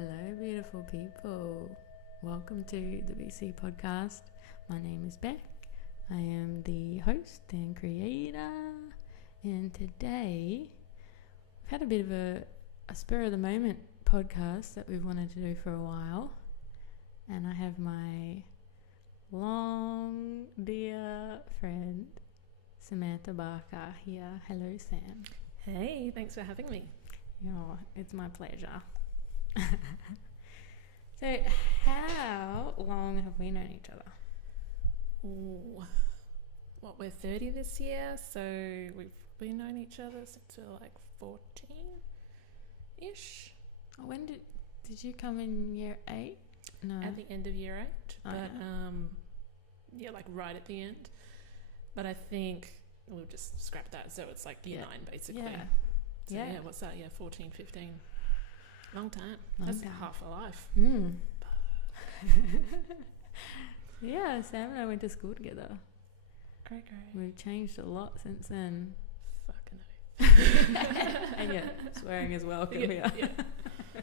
Hello, beautiful people. Welcome to the BC podcast. My name is Beck. I am the host and creator. And today, we've had a bit of a spur of the moment podcast that we've wanted to do for a while. And I have my long dear friend, Samantha Barker here. Hello, Sam. Hey, thanks for having me. Oh, it's my pleasure. So, how long have we known each other? Ooh, we're 30 this year, so we've been known each other since we were like 14-ish. Oh, when did you come in year 8? No. At the end of year 8, Oh, but yeah, like right at the end. But I think we'll just scrap that, so it's like year 9 basically. Yeah. So yeah, what's that? Yeah, 14, 15. Long time. That's half a life. Yeah, Sam and I went to school together. Great. We've changed a lot since then. Fucking And yeah, swearing is welcome here. Yeah. I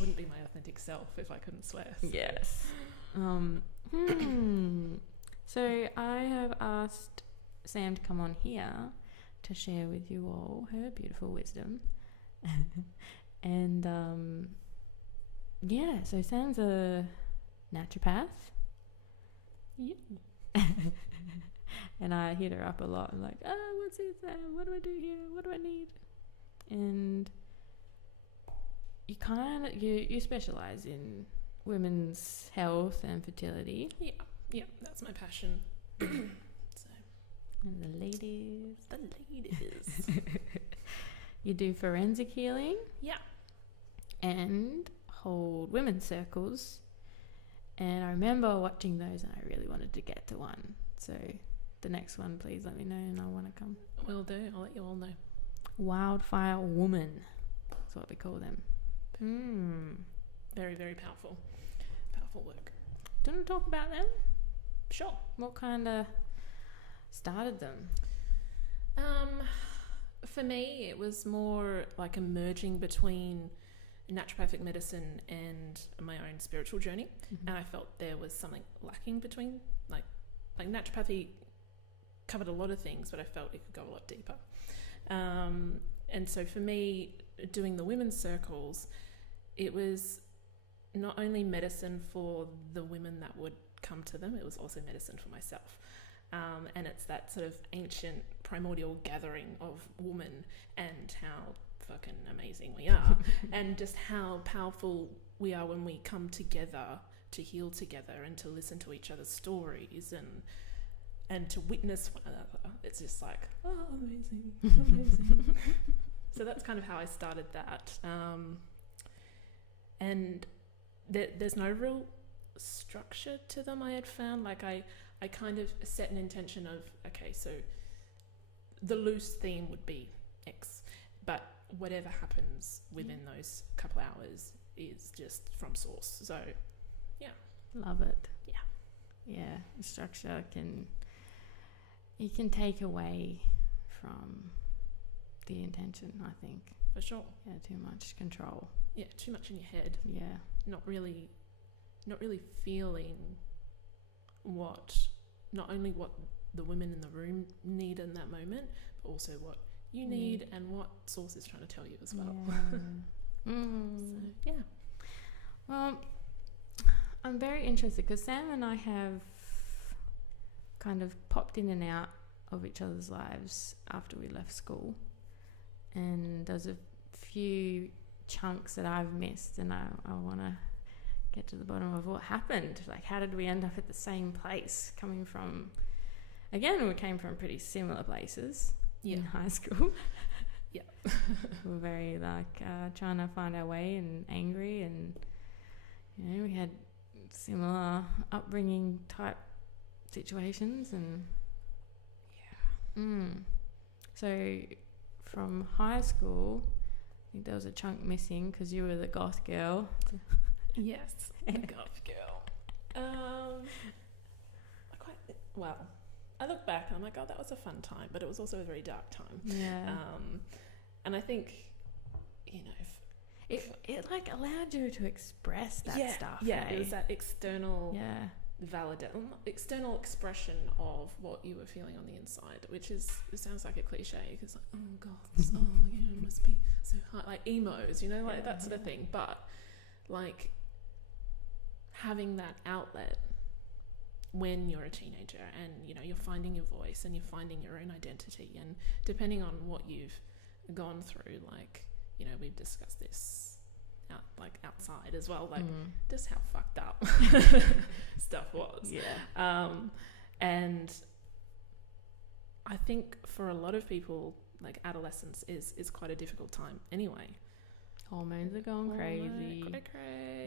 wouldn't be my authentic self if I couldn't swear. So. Yes. So I have asked Sam to come on here to share with you all her beautiful wisdom. And yeah, so Sam's a naturopath. Yeah. And I hit her up a lot. I'm like, oh, what's it, Sam? What do I do here? What do I need? And you specialize in women's health and fertility. Yeah, that's my passion. So. And the ladies. The You do forensic healing. Yeah. And hold women's circles. And I remember watching those and I really wanted to get to one. So the next one, please let me know and I want to come. Will do. I'll let you all know. Wildfire woman. That's what we call them. Very, very powerful. Powerful work. Do you want to talk about them? Sure. What kind of started them? For me, it was more like a merging between naturopathic medicine and my own spiritual journey. Mm-hmm. And I felt there was something lacking between, like naturopathy covered a lot of things, but I felt it could go a lot deeper. And so for me, doing the women's circles, it was not only medicine for the women that would come to them, it was also medicine for myself. And it's that sort of ancient primordial gathering of woman and how fucking amazing we are and just how powerful we are when we come together to heal together and to listen to each other's stories and to witness one another. It's just like, oh, amazing. So that's kind of how I started that. And there's no real structure to them, I had found. Like I kind of set an intention of, okay, so the loose theme would be X, but whatever happens within those couple hours is just from source. So yeah, Love it. Yeah, the structure you can take away from the intention, I think. for sure. Yeah, too much control. Yeah, too much in your head. Yeah. Not really feeling not only what the women in the room need in that moment, but also what you need and what source is trying to tell you as well. Yeah. So, yeah. Well, I'm very interested because Sam and I have kind of popped in and out of each other's lives after we left school, and there's a few chunks that I've missed, and I want to get to the bottom of what happened. Like, how did we end up at the same place? We came from pretty similar places in high school. Yeah. We were very trying to find our way and angry, and we had similar upbringing type situations, and so from high school, I think there was a chunk missing because you were the goth girl. Yes, the goth girl. I look back and I'm like, oh, that was a fun time, but it was also a very dark time. Yeah. And I think, it like allowed you to express that stuff. Yeah, it was that external external expression of what you were feeling on the inside, which is, it sounds like a cliche because like, oh god, it must be so hard, like emos, like that sort of thing. But like having that outlet when you're a teenager and you're finding your voice and you're finding your own identity, and depending on what you've gone through, like we've discussed this outside as well, like just how fucked up stuff was. And I think for a lot of people, like adolescence is quite a difficult time anyway. Hormones are going crazy.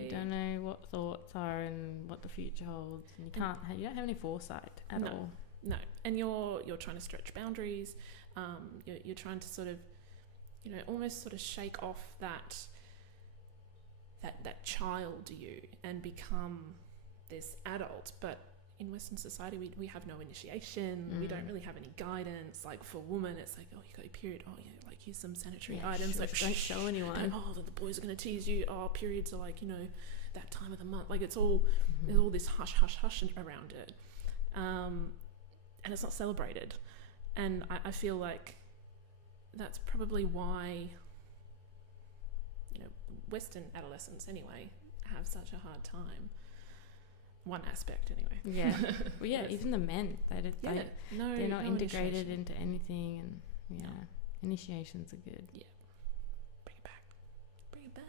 You don't know what thoughts are and what the future holds, and you don't have any foresight at all. No, and you're trying to stretch boundaries. You're trying to sort of, almost sort of shake off that child you and become this adult. But in Western society, we have no initiation. We don't really have any guidance. Like for women, it's like, oh, you got your period. Oh, yeah, like here's some sanitary items. Like don't show anyone. Oh, the boys are going to tease you. Oh, periods are like, that time of the month. Like it's all, there's all this hush around it. And it's not celebrated. And I feel like that's probably why, Western adolescents anyway have such a hard time. One aspect anyway. Yeah. Well, yeah, even the men, they're not integrated initiation into anything, and initiations are good. Yeah. Bring it back.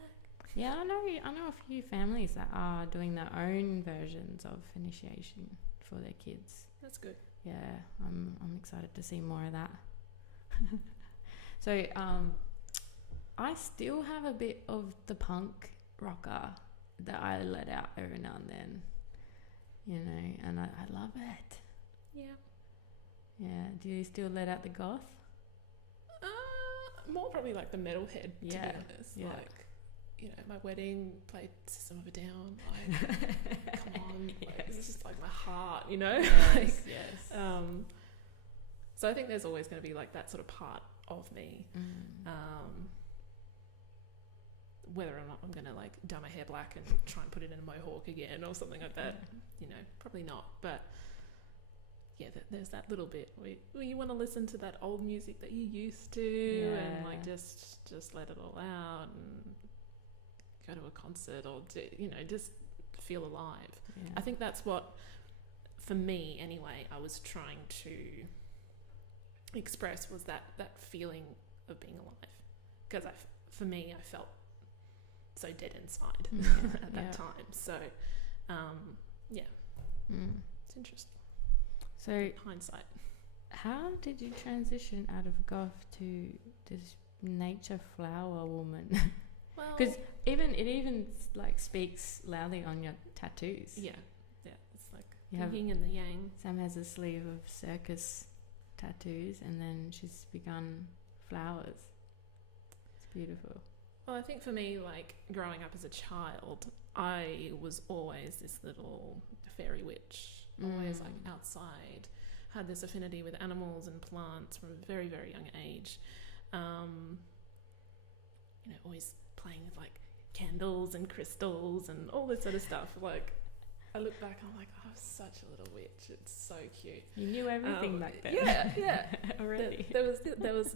Yeah, I know a few families that are doing their own versions of initiation for their kids. That's good. Yeah, I'm excited to see more of that. So, I still have a bit of the punk rocker that I let out every now and then, and I love it. Yeah. Yeah. Do you still let out the goth? More probably like the metalhead, to be honest. Yeah. Like, my wedding played System of a Down. Like, come on. Like, this is just like my heart, Yes, yes. So I think there's always going to be like that sort of part of me. Whether or not I'm going to like dye my hair black and try and put it in a mohawk again or something like that, probably not. But yeah, there's that little bit where you want to listen to that old music that you used to and like just let it all out and go to a concert or just feel alive. Yeah. I think that's what, for me anyway, I was trying to express, was that feeling of being alive, because for me I felt so dead inside at that time. So it's interesting. So hindsight, how did you transition out of goth to this nature flower woman? Well, because it even like speaks loudly on your tattoos. Yeah, it's like the yin and the yang. Sam has a sleeve of circus tattoos, and then she's begun flowers. It's beautiful. Well, I think for me, like growing up as a child, I was always this little fairy witch, always like outside, had this affinity with animals and plants from a very, very young age. Always playing with like candles and crystals and all this sort of stuff. Like, I look back, I'm like, oh, I'm such a little witch. It's so cute. You knew everything back then. Yeah. Already. There was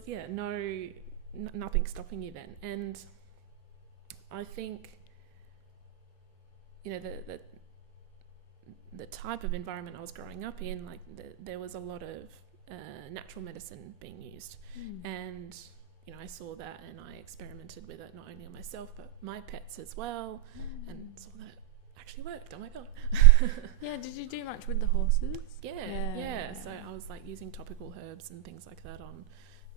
nothing stopping you then. And I think, the type of environment I was growing up in, like there was a lot of natural medicine being used. And I saw that and I experimented with it, not only on myself but my pets as well, and saw that it actually worked. Oh my god. Yeah, did you do much with the horses? Yeah. So I was like using topical herbs and things like that on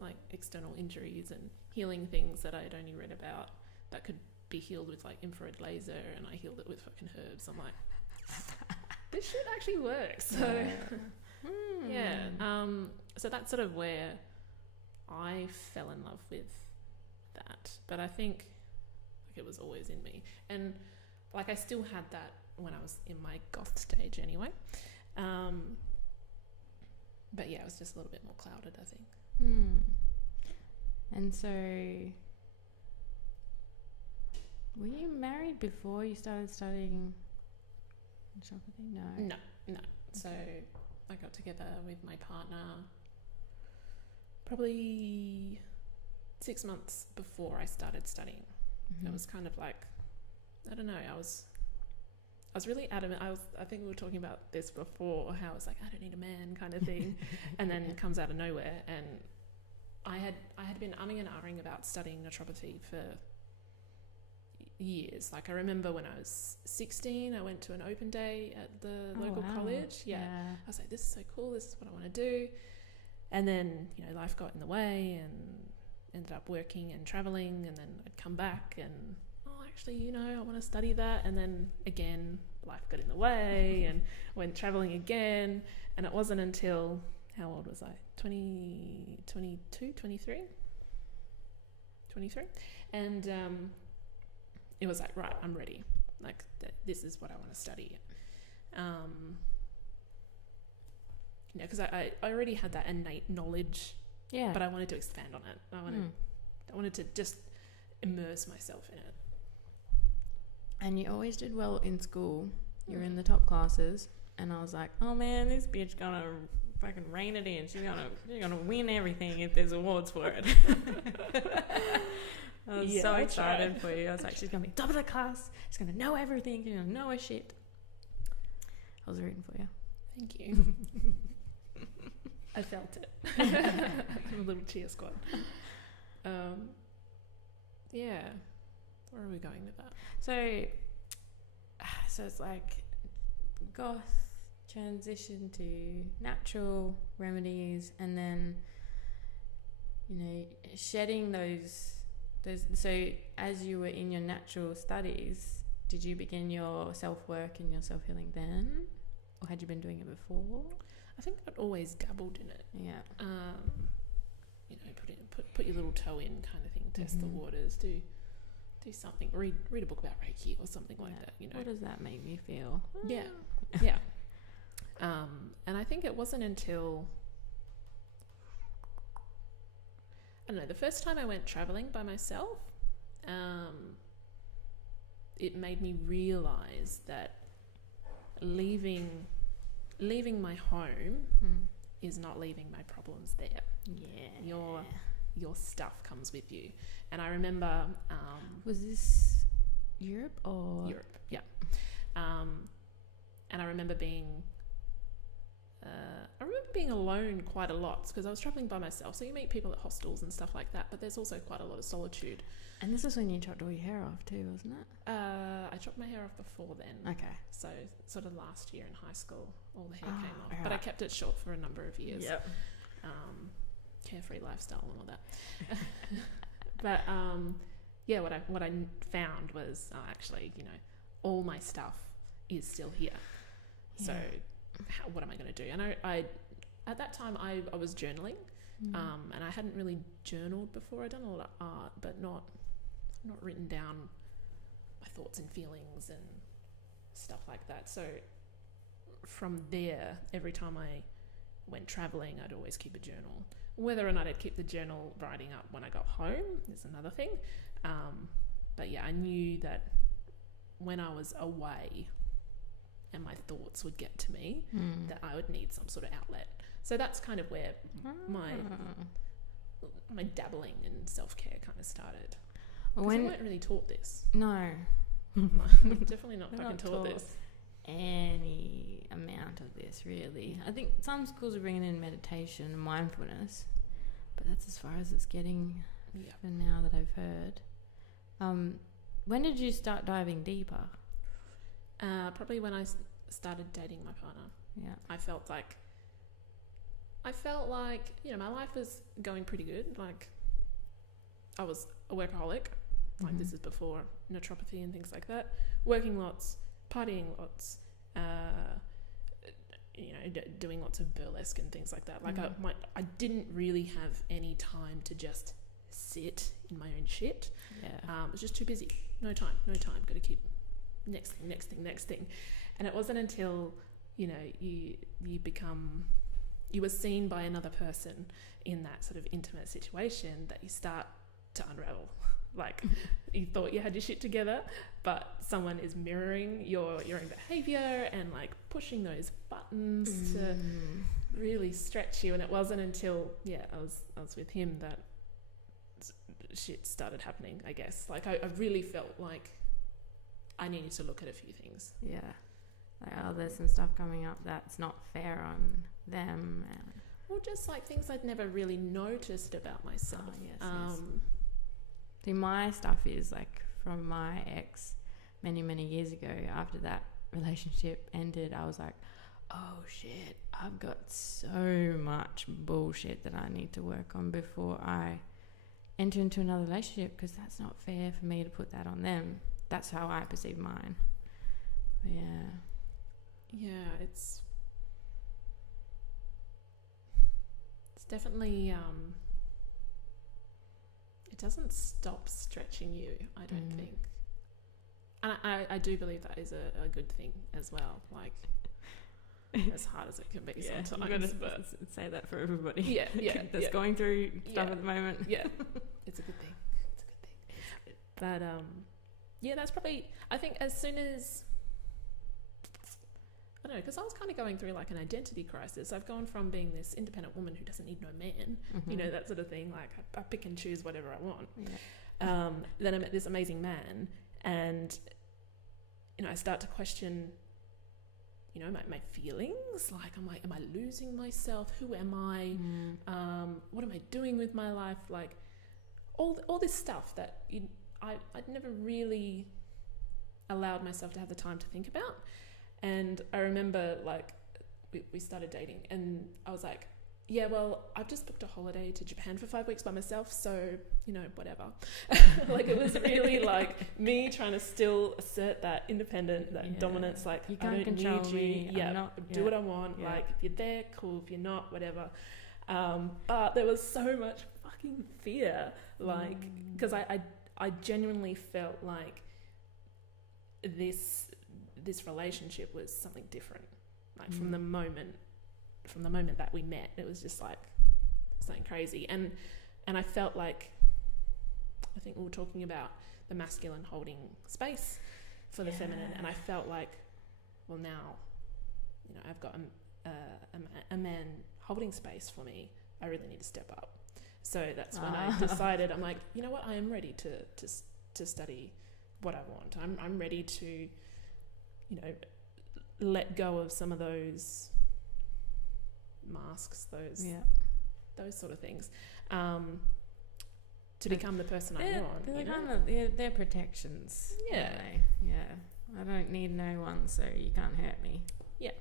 like external injuries and healing things that I'd only read about that could be healed with like infrared laser, and I healed it with fucking herbs. I'm like, this shit actually works. So so that's sort of where I fell in love with that. But I think like it was always in me, and like I still had that when I was in my goth stage anyway. But yeah, it was just a little bit more clouded, I think. And so Were you married before you started studying naturopathy? No. No. So I got together with my partner probably 6 months before I started studying. It was kind of like, I don't know, I was really adamant. I think we were talking about this before, how it's like, I don't need a man kind of thing. And then it comes out of nowhere. And I had been umming and ahhing about studying naturopathy for years. Like I remember when I was 16, I went to an open day at the local college. Yeah. I was like, this is so cool. This is what I want to do. And then, life got in the way and ended up working and traveling, and then I'd come back and, actually, I want to study that. And then again, life got in the way and went traveling again. And it wasn't until, how old was I? 23? And it was like, right, I'm ready. Like, this is what I want to study. Because I already had that innate knowledge, but I wanted to expand on it. I wanted to just immerse myself in it. And you always did well in school. You were in the top classes, and I was like, oh man, this bitch gonna fucking rein it in. She's gonna win everything if there's awards for it. I was so excited for you. I was like, she's gonna be top of the class. She's gonna know everything. She's gonna know her shit. I was rooting for you. Thank you. I felt it. A little cheer squad. Yeah. Where are we going with that? So it's like goth transition to natural remedies, and then shedding those. So as you were in your natural studies, did you begin your self-work and your self-healing then, or had you been doing it before? I think I'd always dabbled in it. Yeah. Put your little toe in kind of thing. Test the waters. Do something. Read a book about Rickie or something like that. What does that make me feel? Yeah. And I think it wasn't until, I don't know, the first time I went traveling by myself, it made me realize that leaving my home is not leaving my problems there. Yeah. Your stuff comes with you. And I remember... was this Europe or... Europe, yeah. And I remember being alone quite a lot because I was travelling by myself. So you meet people at hostels and stuff like that, but there's also quite a lot of solitude. And this is when you chopped all your hair off too, wasn't it? I chopped my hair off before then. Okay. So sort of last year in high school, all the hair came off. Right. But I kept it short for a number of years. Yep. Carefree lifestyle and all that. But what I found was actually, all my stuff is still here. Yeah. So what am I going to do? And I at that time I was journaling, and I hadn't really journaled before. I'd done a lot of art, but not written down my thoughts and feelings and stuff like that. So from there, every time I went traveling, I'd always keep a journal. Whether or not I'd keep the journal writing up when I got home is another thing. But yeah, I knew that when I was away and my thoughts would get to me, that I would need some sort of outlet. So that's kind of where my dabbling in self-care kind of started. We weren't really taught this. No. Definitely not fucking taught this. Any amount of this, really. I think some schools are bringing in meditation and mindfulness, but that's as far as it's getting for now that I've heard. When did you start diving deeper? Probably when I started dating my partner. Yeah. I felt like my life was going pretty good. Like I was a workaholic. Like this is before naturopathy and things like that. Working lots, partying lots, doing lots of burlesque and things like that. Like I didn't really have any time to just sit in my own shit. Yeah. It was just too busy. No time. Got to keep next thing. And it wasn't until you were seen by another person in that sort of intimate situation that you start to unravel. like you thought you had your shit together, but someone is mirroring your own behavior and like pushing those buttons to really stretch you. And it wasn't until I was with him that shit started happening, I guess. Like I really felt like I needed to look at a few things. Yeah. Like, oh, there's some stuff coming up that's not fair on them. Or just like things I'd never really noticed about myself. Oh, yes. See, my stuff is like from my ex many, many years ago. After that relationship ended, I was like, oh shit, I've got so much bullshit that I need to work on before I enter into another relationship, because that's not fair for me to put that on them. That's how I perceive mine. But yeah, it's definitely it doesn't stop stretching you, I don't think. And I do believe that is a good thing as well, like as hard as it can be sometimes. You've got to say that for everybody. Yeah, that's going through stuff at the moment. Yeah, it's a good thing. But that's probably, I think as soon as, I don't know, because I was kind of going through like an identity crisis. I've gone from being this independent woman who doesn't need no man, you know, that sort of thing. Like I pick and choose whatever I want. Yeah. Then I met this amazing man, and you know, I start to question, you know, my feelings. Like I'm like, am I losing myself? Who am I? What am I doing with my life? Like all this stuff that I'd never really allowed myself to have the time to think about. And I remember like we started dating, and I was like, yeah, well, I've just booked a holiday to Japan for 5 weeks by myself, so, you know, whatever. Like it was really like me trying to still assert that independent, that dominance, like you can't I don't control need me. you, do what I want, like if you're there, cool, if you're not, whatever. But there was so much fucking fear, like, because I genuinely felt like this relationship was something different, like from the moment that we met. It was just like something crazy, and I felt like, I think we were talking about the masculine holding space for the feminine, and I felt like, well, now, you know, I've got a man holding space for me. I really need to step up. So that's when I decided, I'm like, you know what, I am ready to study what I want. I'm ready to, you know, let go of some of those masks, those sort of things, to become the person I want. They're protections. Yeah. I don't need no one, so you can't hurt me. Yeah.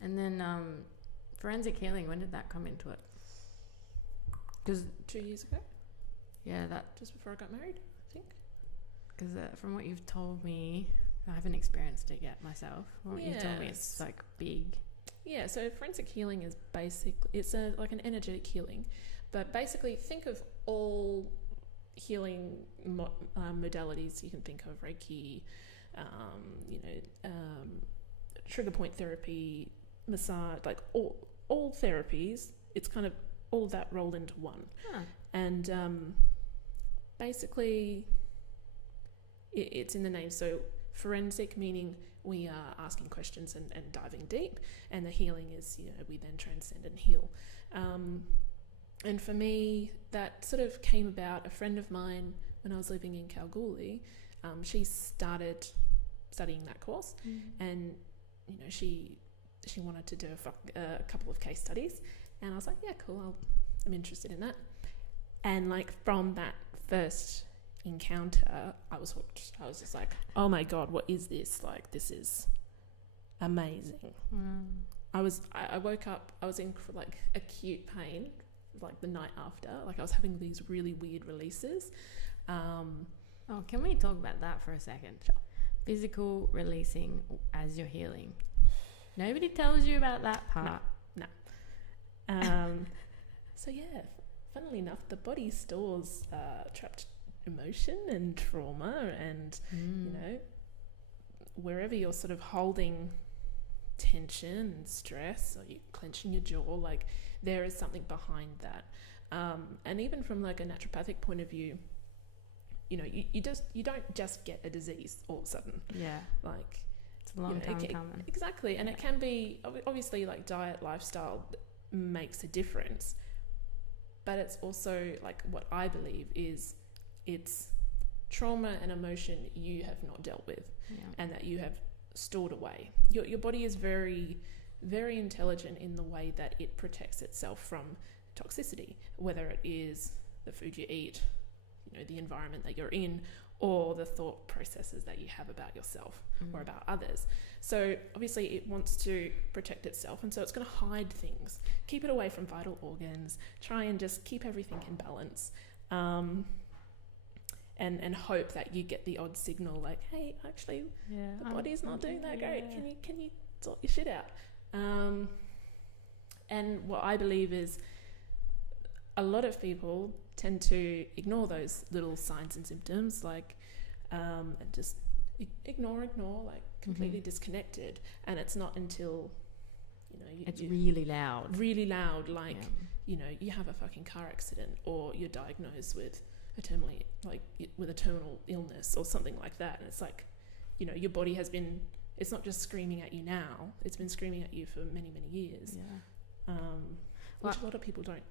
And then forensic healing, when did that come into it? Because 2 years ago. Yeah, that just before I got married, I think. Because from what you've told me, I haven't experienced it yet myself. From what you've told me, it's like big. Yeah, so forensic healing is basically, it's like an energetic healing, but basically think of all healing modalities you can think of: Rickie, trigger point therapy, massage, like all therapies. It's kind of all of that rolled into one. And basically it's in the name. So forensic meaning we are asking questions and diving deep, and the healing is, you know, we then transcend and heal. And for me, that sort of came about, a friend of mine when I was living in Kalgoorlie, she started studying that course, and you know, she wanted to do a couple of case studies, and I was like, yeah, cool, I'm interested in that. And like from that first encounter, I was hooked. I was just like, oh my god, what is this? Like, this is amazing. I woke up, I was in like acute pain like the night after. Like I was having these really weird releases. Can we talk about that for a second? Sure. Physical releasing as you're healing. Nobody tells you about that part. No. So yeah, funnily enough, the body stores trapped emotion and trauma, and you know, wherever you're sort of holding tension and stress, or you clenching your jaw, like there is something behind that. And even from like a naturopathic point of view, you know, you don't just get a disease all of a sudden. Yeah. Like, it's a long time coming. Exactly. And it can be, obviously, like diet, lifestyle makes a difference. But it's also, like, what I believe is it's trauma and emotion you have not dealt with, and that you have stored away. Your body is very, very intelligent in the way that it protects itself from toxicity, whether it is the food you eat, you know, the environment that you're in, or the thought processes that you have about yourself or about others. So obviously it wants to protect itself, and so it's going to hide things, keep it away from vital organs, try and just keep everything in balance, and hope that you get the odd signal like, hey, actually the body's not doing that great, can you sort your shit out. And what I believe is a lot of people tend to ignore those little signs and symptoms, like, and just ignore, like completely disconnected. And it's not until, you know, it's really loud, like, you know, you have a fucking car accident, or you're diagnosed with a terminal illness or something like that. And it's like, you know, your body has been, it's not just screaming at you now, it's been screaming at you for many, many years. Which a lot of people don't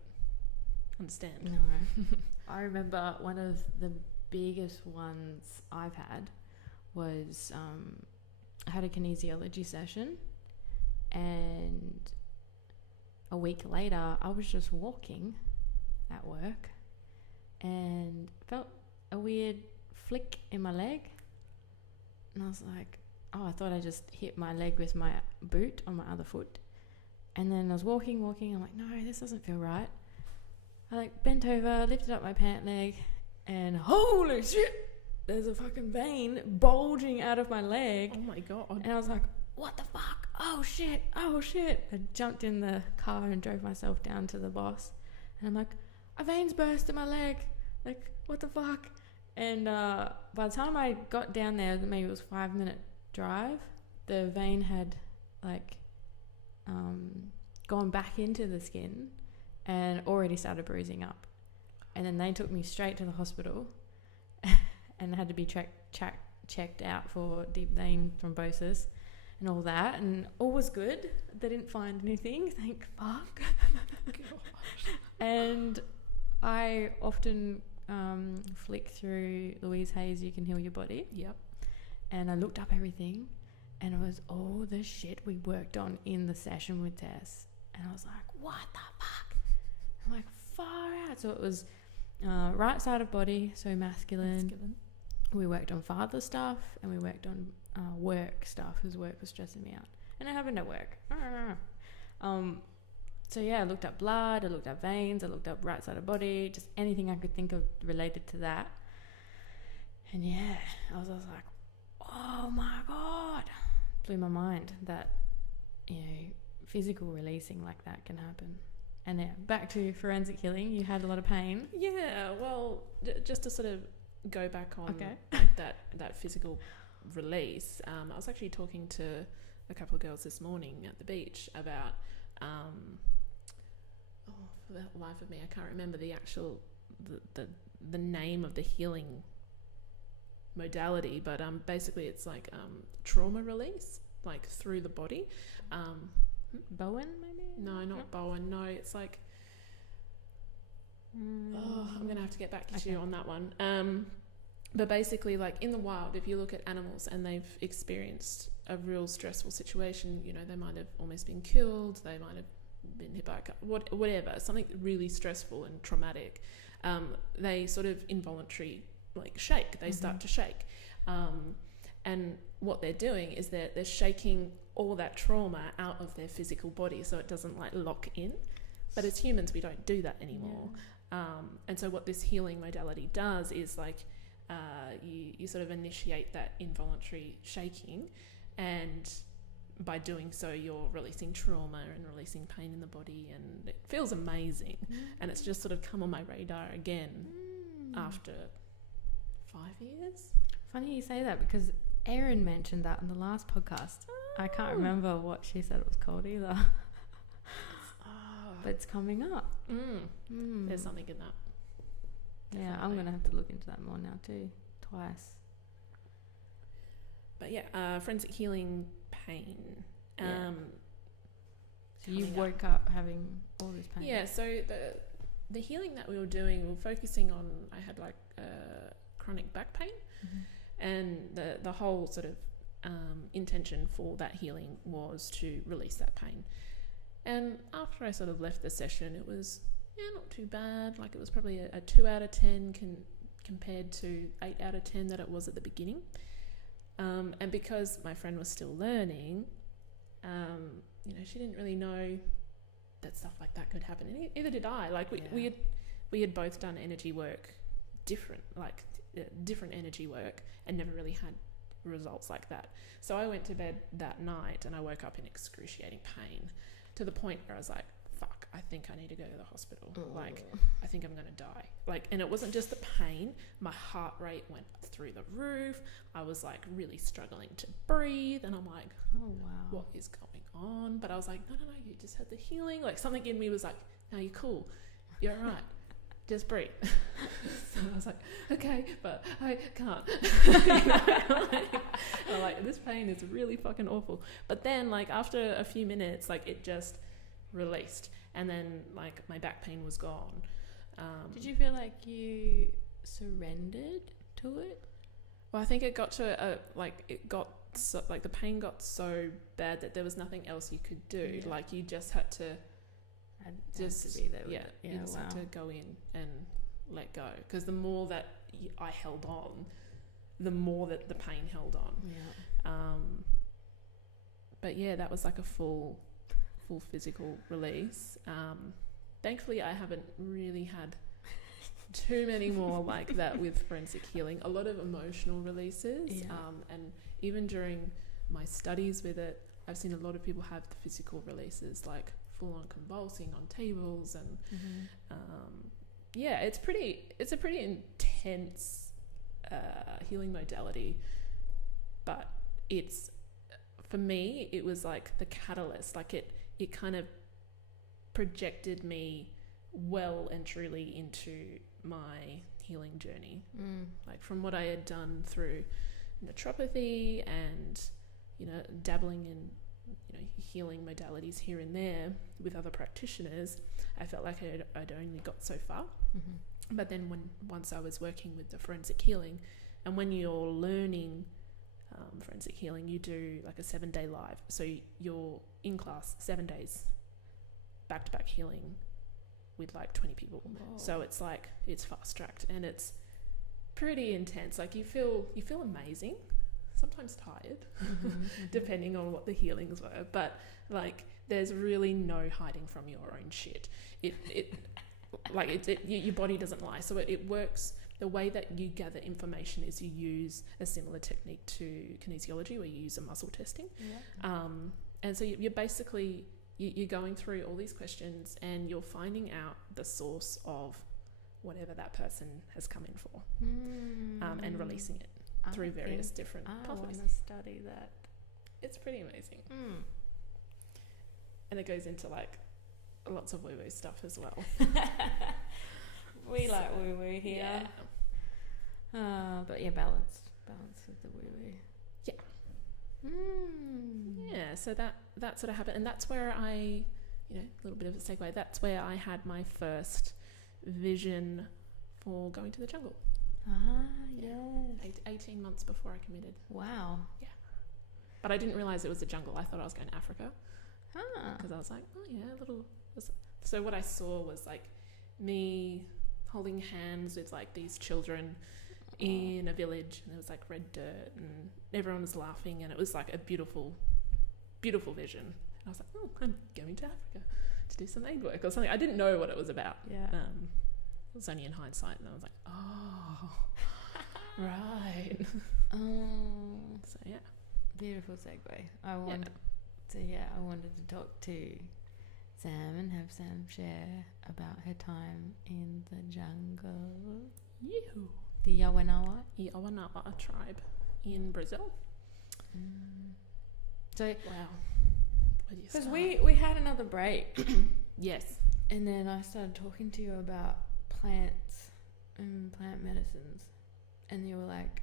understand. No. I remember one of the biggest ones I've had was I had a kinesiology session, and a week later I was just walking at work and felt a weird flick in my leg, and I was like, oh, I thought I just hit my leg with my boot on my other foot. And then I was walking, I'm like, no, this doesn't feel right. I like bent over, lifted up my pant leg, and holy shit, there's a fucking vein bulging out of my leg. Oh my God. And I was like, what the fuck? Oh shit. I jumped in the car and drove myself down to the boss. And I'm like, a vein's burst in my leg. Like, what the fuck? And by the time I got down there, maybe it was 5-minute drive, the vein had like gone back into the skin and already started bruising up. And then they took me straight to the hospital and had to be checked out for deep vein thrombosis and all that, and all was good. They didn't find anything, thank fuck. And I often flick through Louise Hay's You Can Heal Your Body. Yep. And I looked up everything, and it was all the shit we worked on in the session with Tess. And I was like, what the fuck? I'm like, far out. So it was right side of body, so masculine. We worked on father stuff, and we worked on work stuff, because work was stressing me out. And I happened at work. So yeah, I looked up blood, I looked up veins, I looked up right side of body, just anything I could think of related to that. And yeah, I was like, oh my God. Blew my mind that, you know, physical releasing like that can happen. And yeah, back to forensic healing, you had a lot of pain. Yeah, well, just to sort of go back on that physical release, I was actually talking to a couple of girls this morning at the beach about for the life of me I can't remember the actual the name of the healing modality, but basically it's like trauma release, like through the body. Bowen, maybe? No, not Bowen. No, it's like I'm gonna have to get back to you on that one. But basically, like in the wild, if you look at animals and they've experienced a real stressful situation, you know, they might have almost been killed, they might have been hit by a car, whatever, something really stressful and traumatic, they sort of involuntarily like shake, they start to shake. And what they're doing is they're shaking all that trauma out of their physical body so it doesn't like lock in. But as humans, we don't do that anymore. And so what this healing modality does is like you sort of initiate that involuntary shaking, and by doing so you're releasing trauma and releasing pain in the body, and it feels amazing. And it's just sort of come on my radar again after 5 years. Funny you say that, because Erin mentioned that in the last podcast. I can't remember what she said it was called either. it's coming up. There's something in that. Yeah, Definitely. I'm going to have to look into that more now too. Twice. But yeah, forensic healing pain. Yeah. So you coming woke up having all this pain. Yeah, so the healing that we were doing, we were focusing on, I had like chronic back pain, and the whole sort of intention for that healing was to release that pain. And after I sort of left the session, it was not too bad. Like it was probably a 2 out of 10 compared to 8 out of 10 that it was at the beginning. And because my friend was still learning, she didn't really know that stuff like that could happen. And either did I. Like we had both done energy work, different energy work, and never really had results like that. So I went to bed that night and I woke up in excruciating pain to the point where I was like, fuck, I think I need to go to the hospital. Like, I think I'm going to die. Like, and it wasn't just the pain. My heart rate went through the roof. I was like really struggling to breathe. And I'm like, oh, wow. What is going on? But I was like, no, you just had the healing. Like something in me was like, no, you're cool. You're all right. Just breathe. So I was like, okay, but I can't. And I'm like, this pain is really fucking awful. But then like after a few minutes, like it just released. And then like my back pain was gone. Did you feel like you surrendered to it? Well, I think it got to the pain got so bad that there was nothing else you could do. Yeah. Like you just had to just to be there with you it. just had to go in and let go. Because the more that I held on, the more that the pain held on. Yeah. But yeah, that was like a full physical release. Thankfully, I haven't really had too many more like that with forensic healing. A lot of emotional releases. Yeah. And even during my studies with it, I've seen a lot of people have the physical releases, like full-on convulsing on tables. And it's a pretty intense healing modality. But for me, it was like the catalyst. Like it kind of projected me well and truly into my healing journey. Like from what I had done through naturopathy and dabbling in healing modalities here and there with other practitioners, I felt like I'd only got so far. But then once I was working with the forensic healing, and when you're learning forensic healing, you do like a 7-day live, so you're in class 7 days back-to-back healing with like 20 people. Whoa. So it's like it's fast-tracked and it's pretty intense. Like you feel amazing, sometimes tired, depending on what the healings were, but like there's really no hiding from your own shit. Your body doesn't lie. So it works. The way that you gather information is you use a similar technique to kinesiology, where you use a muscle testing. And so you're basically you're going through all these questions and you're finding out the source of whatever that person has come in for, and releasing it through various different pathways. I want to study that. It's pretty amazing. And it goes into like lots of woo-woo stuff as well. We like woo-woo here. Yeah. But yeah, balance with the woo-woo. Yeah. Yeah, so that sort of happened, and that's where I, a little bit of a segue, that's where I had my first vision for going to the jungle. Yeah. 18 months before I committed. Wow. Yeah. But I didn't realise it was a jungle. I thought I was going to Africa. Because I was like, So what I saw was like me holding hands with like these children in a village, and there was like red dirt and everyone was laughing, and it was like a beautiful, beautiful vision. And I was like, I'm going to Africa to do some aid work or something. I didn't know what it was about. Yeah. It was only in hindsight, and I was like, right. So yeah. Beautiful segue. I wanted to talk to Sam and have Sam share about her time in the jungle. The Yawanawa tribe in Brazil. So wow. because we had another break. Yes. And then I started talking to you about plants and plant medicines. And you were like,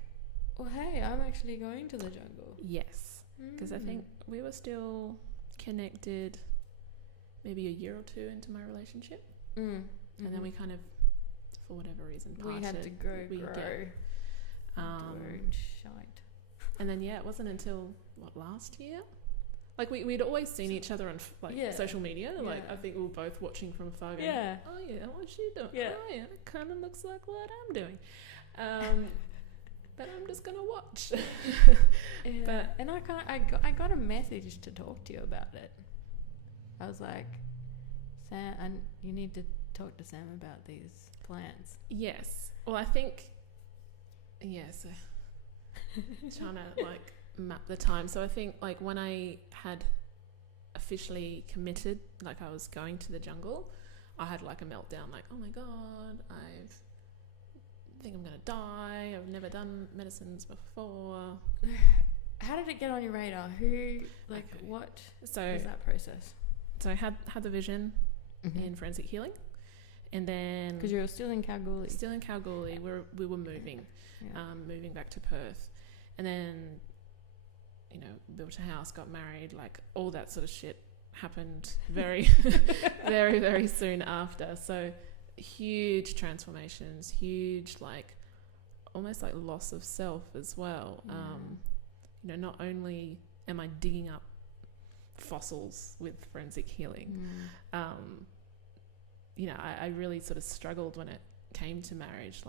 oh, hey, I'm actually going to the jungle. Yes. Because I think we were still connected maybe a year or two into my relationship. And then we kind of, for whatever reason, parted. We had to grow. Shite. And then, it wasn't until, last year? Like, we'd always seen each other on, social media. Like, I think we were both watching from afar going, oh, yeah, what's she doing? Yeah. Oh, yeah, it kind of looks like what I'm doing. But I'm just going to watch. But and I got a message to talk to you about it. I was like, Sam, you need to talk to Sam about these plants. Yes. Well, I think, so trying to map the time. So I think when I had officially committed, I was going to the jungle, I had a meltdown, oh my God, I think I'm going to die. I've never done medicines before. How did it get on your radar? Who, what was that process? So I had the vision in forensic healing. And then... Because you were still in Kalgoorlie. Still in Kalgoorlie. We were moving. Moving back to Perth. And then, built a house, got married, all that sort of shit happened very, very, very soon after. So huge transformations, huge, almost loss of self as well. Not only am I digging up fossils with forensic healing, I really sort of struggled when it came to marriage.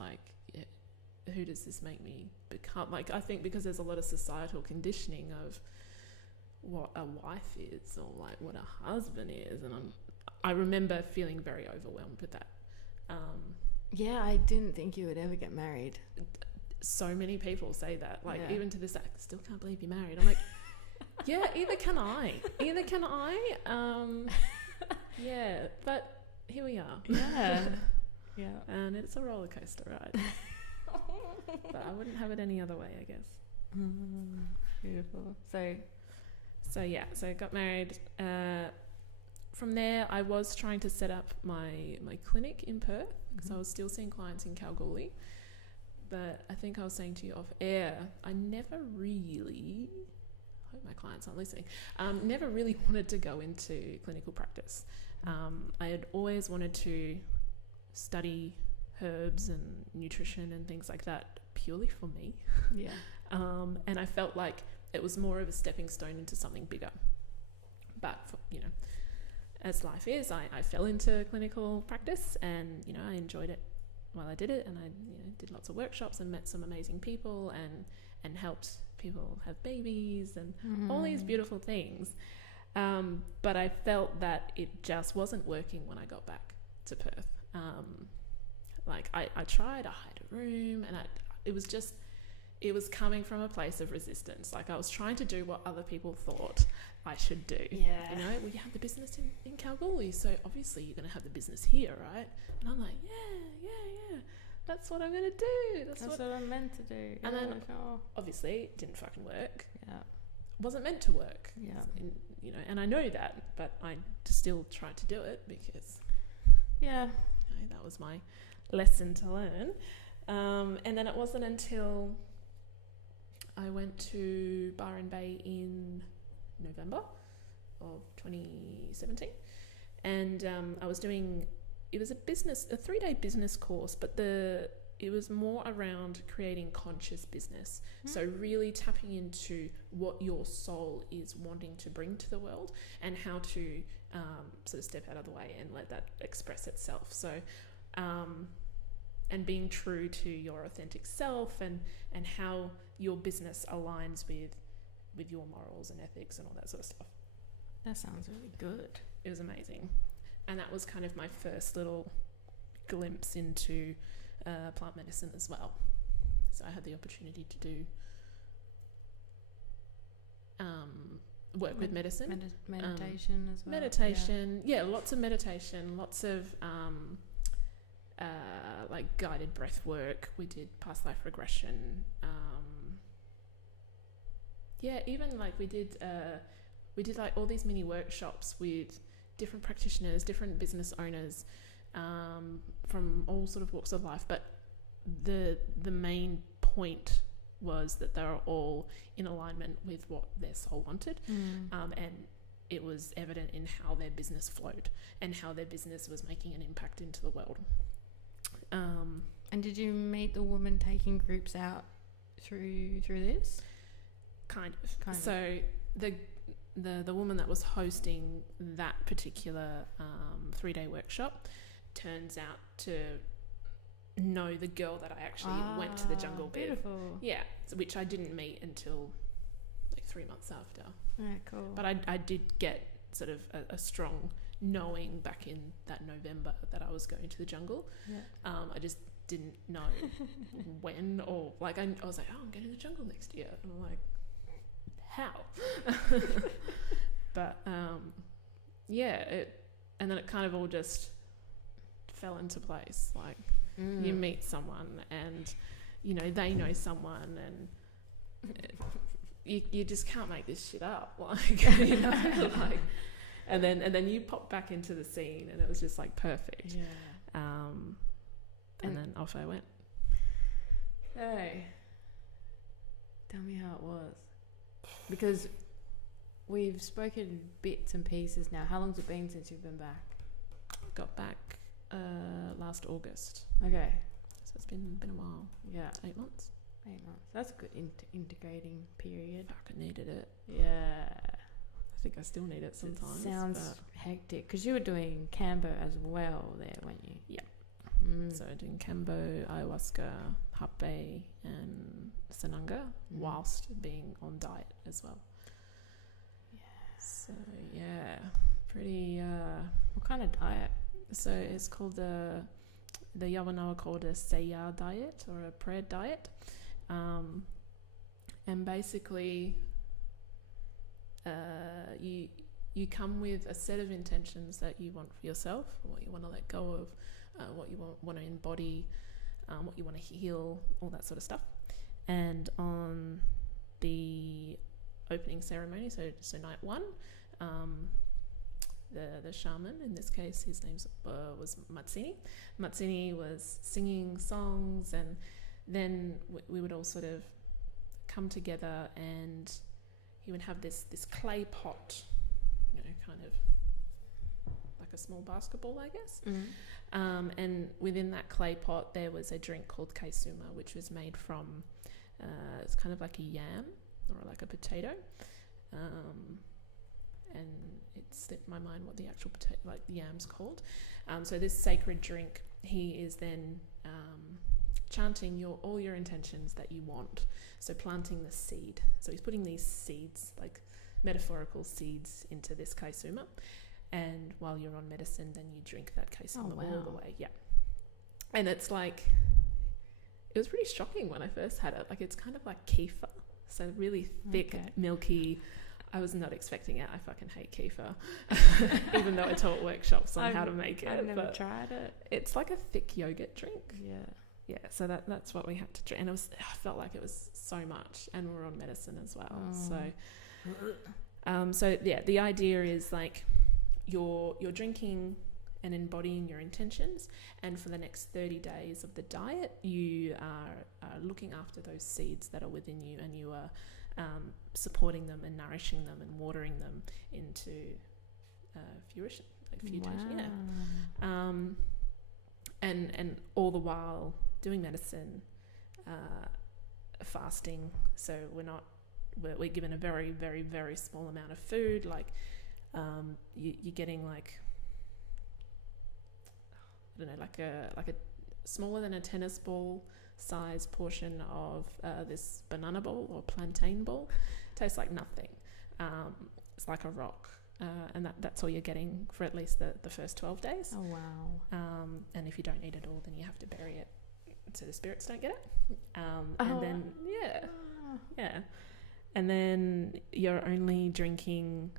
Who does this make me become? I think because there's a lot of societal conditioning of what a wife is or what a husband is, and I remember feeling very overwhelmed with that. I didn't think you would ever get married. So many people say that. Even to this day, I still can't believe you're married. I'm like, either can I. But here we are. Yeah. And it's a roller coaster ride. But I wouldn't have it any other way, I guess. Beautiful. So I got married. From there, I was trying to set up my clinic in Perth because I was still seeing clients in Kalgoorlie. But I think I was saying to you off air, I never really, I hope my clients aren't listening, never really wanted to go into clinical practice. I had always wanted to study herbs and nutrition and things like that purely for me. And I felt like it was more of a stepping stone into something bigger. But, as life is, I fell into clinical practice and, I enjoyed it while I did it. And I did lots of workshops and met some amazing people and helped people have babies and all these beautiful things. But I felt that it just wasn't working when I got back to Perth. I tried, I hired a room, and it was coming from a place of resistance. I was trying to do what other people thought I should do. Yeah. We have the business in Kalgoorlie, so obviously you're going to have the business here, right? And I'm like, yeah. That's what I'm going to do. That's what I'm meant to do. And then, obviously, it didn't fucking work. Yeah. Wasn't meant to work. Yeah. And I know that, but I still tried to do it because... Yeah. That was my lesson to learn. And then it wasn't until I went to Byron Bay in November of 2017, and I was doing, it was a 3-day business course, but it was more around creating conscious business. So really tapping into what your soul is wanting to bring to the world and how to sort of step out of the way and let that express itself. So and being true to your authentic self and how your business aligns with your morals and ethics and all that sort of stuff. That sounds really good. It was amazing. And that was kind of my first little glimpse into plant medicine as well. So I had the opportunity to do work with medicine. Meditation as well. Meditation, lots of meditation, lots of guided breath work. We did past life regression. Even we did all these mini workshops with different practitioners, different business owners, from all sort of walks of life, but the main point was that they were all in alignment with what their soul wanted, and it was evident in how their business flowed and how their business was making an impact into the world. And did you meet the woman taking groups out through this? Kind of. So the woman that was hosting that particular 3-day workshop turns out to know the girl that I actually went to the jungle with. Beautiful. Yeah, which I didn't meet until like 3 months after. Yeah, cool. But I did get sort of a strong knowing back in that November that I was going to the jungle. Yeah. I just didn't know when, or like I was like, oh, I'm going to the jungle next year, and I'm like, how? But yeah, and then it kind of all just fell into place. Like you meet someone, and you know they know someone, and you just can't make this shit up. Like you know, like and then you pop back into the scene, and it was just like perfect. Yeah. And then off I went. Hey, tell me how it was, because we've spoken bits and pieces now. How long's it been since you've been back? Got back last August. Okay. So it's been a while. Yeah. 8 months. 8 months. That's a good integrating period. Fuck, I needed it. Yeah. I think I still need it sometimes. It sounds hectic, because you were doing Cambo as well there, weren't you? Yeah. So doing Cambo, Ayahuasca, Hape, and Sananga, whilst being on diet as well. Yeah. So yeah, pretty. What kind of diet? So it's called the Yawanawa called a Seya diet, or a prayer diet, and basically, you come with a set of intentions that you want for yourself, what you want to let go of. What you want to embody, what you want to heal, all that sort of stuff. And on the opening ceremony, so night 1, the shaman, in this case, his name was Matsini. Matsini was singing songs, and then we would all sort of come together, and he would have this clay pot, you know, kind of like a small basketball, I guess. And within that clay pot there was a drink called kaisuma, which was made from it's kind of like a yam or like a potato, and it slipped my mind what the actual potato, like the yam's called. So this sacred drink, he is then chanting all your intentions that you want, so planting the seed. So he's putting these seeds, like metaphorical seeds, into this kaisuma. And while you're on medicine, then you drink that kaisuma all the way. Yeah. And it's like, it was pretty shocking when I first had it. Like, it's kind of like kefir. So really thick, milky. I was not expecting it. I fucking hate kefir. Even though I taught workshops on how to make it. I've never tried it. It's like a thick yogurt drink. Yeah. Yeah, so that's what we had to drink. And I felt like it was so much. And we're on medicine as well. So yeah, the idea is like, you're drinking and embodying your intentions, and for the next 30 days of the diet you are looking after those seeds that are within you, and you are supporting them and nourishing them and watering them into fruition. And all the while doing medicine, fasting. So we're given a very, very, very small amount of food. Like you're getting like, I don't know, like a smaller than a tennis ball size portion of this banana ball or plantain ball. Tastes like nothing. It's like a rock, and that's all you're getting for at least the first 12 days. Oh wow! And if you don't eat it all, then you have to bury it so the spirits don't get it. And then and then you're only drinking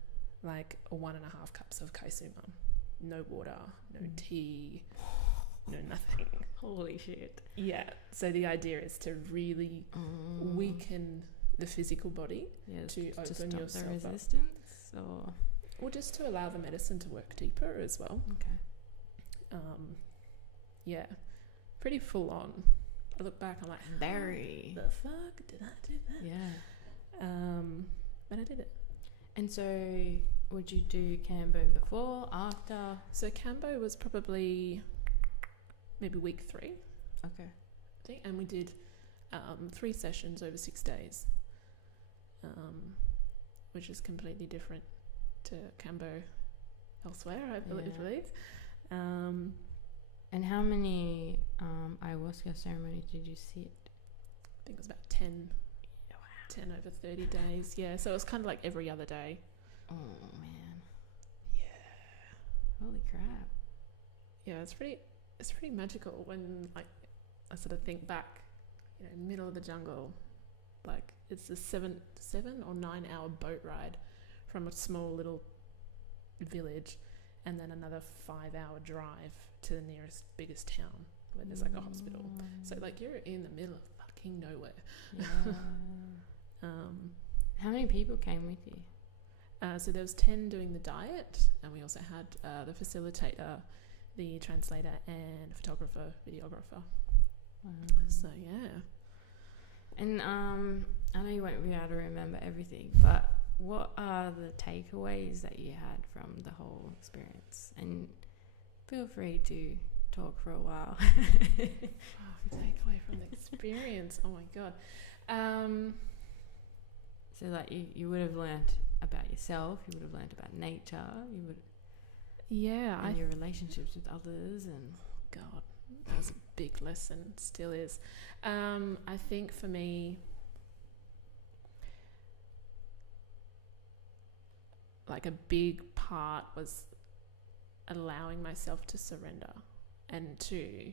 like 1.5 cups of kaisuma. No water, no tea, no nothing. Holy shit. Yeah. So the idea is to really weaken the physical body to open stop yourself the resistance up. or Or just to allow the medicine to work deeper as well. Okay. Yeah, pretty full on. I look back, I'm like, very. The fuck did I do that? Yeah. But I did it. And so, would you do Cambo before, after? So Cambo was probably maybe week 3. Okay. I think, and we did 3 sessions over 6 days, which is completely different to Cambo elsewhere, I believe. And how many ayahuasca ceremonies did you sit? I think it was about 10. Wow. 10 over 30 days. Yeah, so it was kind of like every other day. Oh man. Yeah. Holy crap. Yeah, it's pretty magical when like I sort of think back, middle of the jungle, like it's a 7 or 9 hour boat ride from a small little village, and then another 5-hour drive to the nearest biggest town where there's like a hospital. So like you're in the middle of fucking nowhere. Yeah. How many people came with you? So there was 10 doing the diet, and we also had the facilitator, the translator, and photographer, videographer. So yeah. And I know you won't be able to remember everything, but what are the takeaways that you had from the whole experience? And feel free to talk for a while. Takeaway from the experience. Oh my god. So like you would have learnt about yourself, you would have learnt about nature, you would and your relationships with others, and God, that was a big lesson, still is. I think for me, like a big part was allowing myself to surrender and to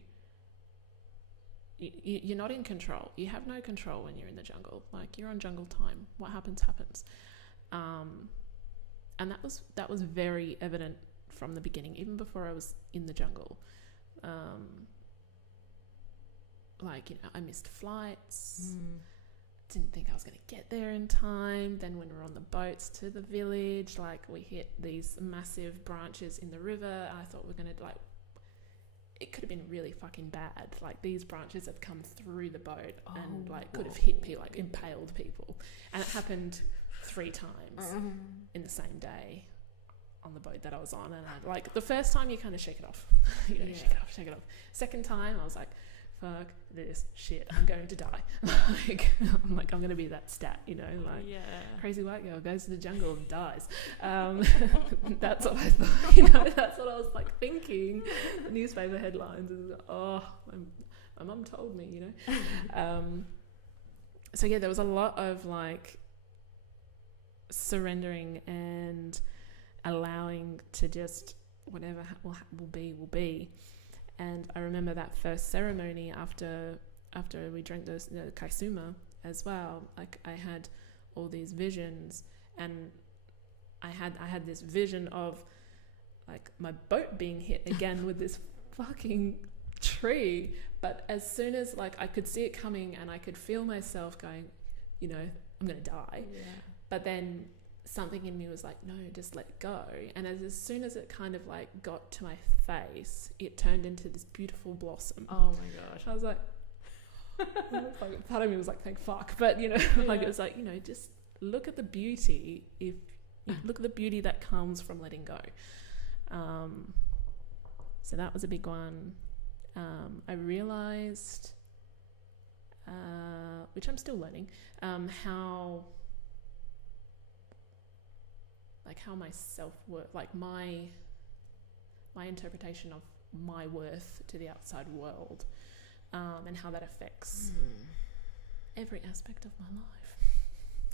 you're not in control. You have no control when you're in the jungle. Like you're on jungle time. What happens. And that was very evident from the beginning, even before I was in the jungle. I missed flights. Didn't think I was going to get there in time. Then when we were on the boats to the village, like we hit these massive branches in the river. I thought we were going to it could have been really fucking bad. Like these branches have come through the boat and could have hit people, like impaled people. And it happened 3 times in the same day on the boat that I was on. And the first time you kind of shake it off, shake it off. Second time I was like, fuck this shit, I'm going to die. I'm going to be that stat, crazy white girl goes to the jungle and dies. That's what I thought, that's what I was thinking. The newspaper headlines is, my mum told me, so yeah, there was a lot of surrendering and allowing to just whatever will be. And I remember that first ceremony after we drank the kaisuma as well. Like I had all these visions, and I had this vision of my boat being hit again with this fucking tree. But as soon as I could see it coming, and I could feel myself going, I'm gonna die. Yeah. But then something in me was like, no, just let go. And as soon as it kind of got to my face, it turned into this beautiful blossom. Oh my gosh. I was like, part of me was like, thank fuck. But it was just look at the beauty. If you look at the beauty that comes from letting go. So that was a big one. I realized, which I'm still learning, how my self-worth, my interpretation of my worth to the outside world, and how that affects every aspect of my life.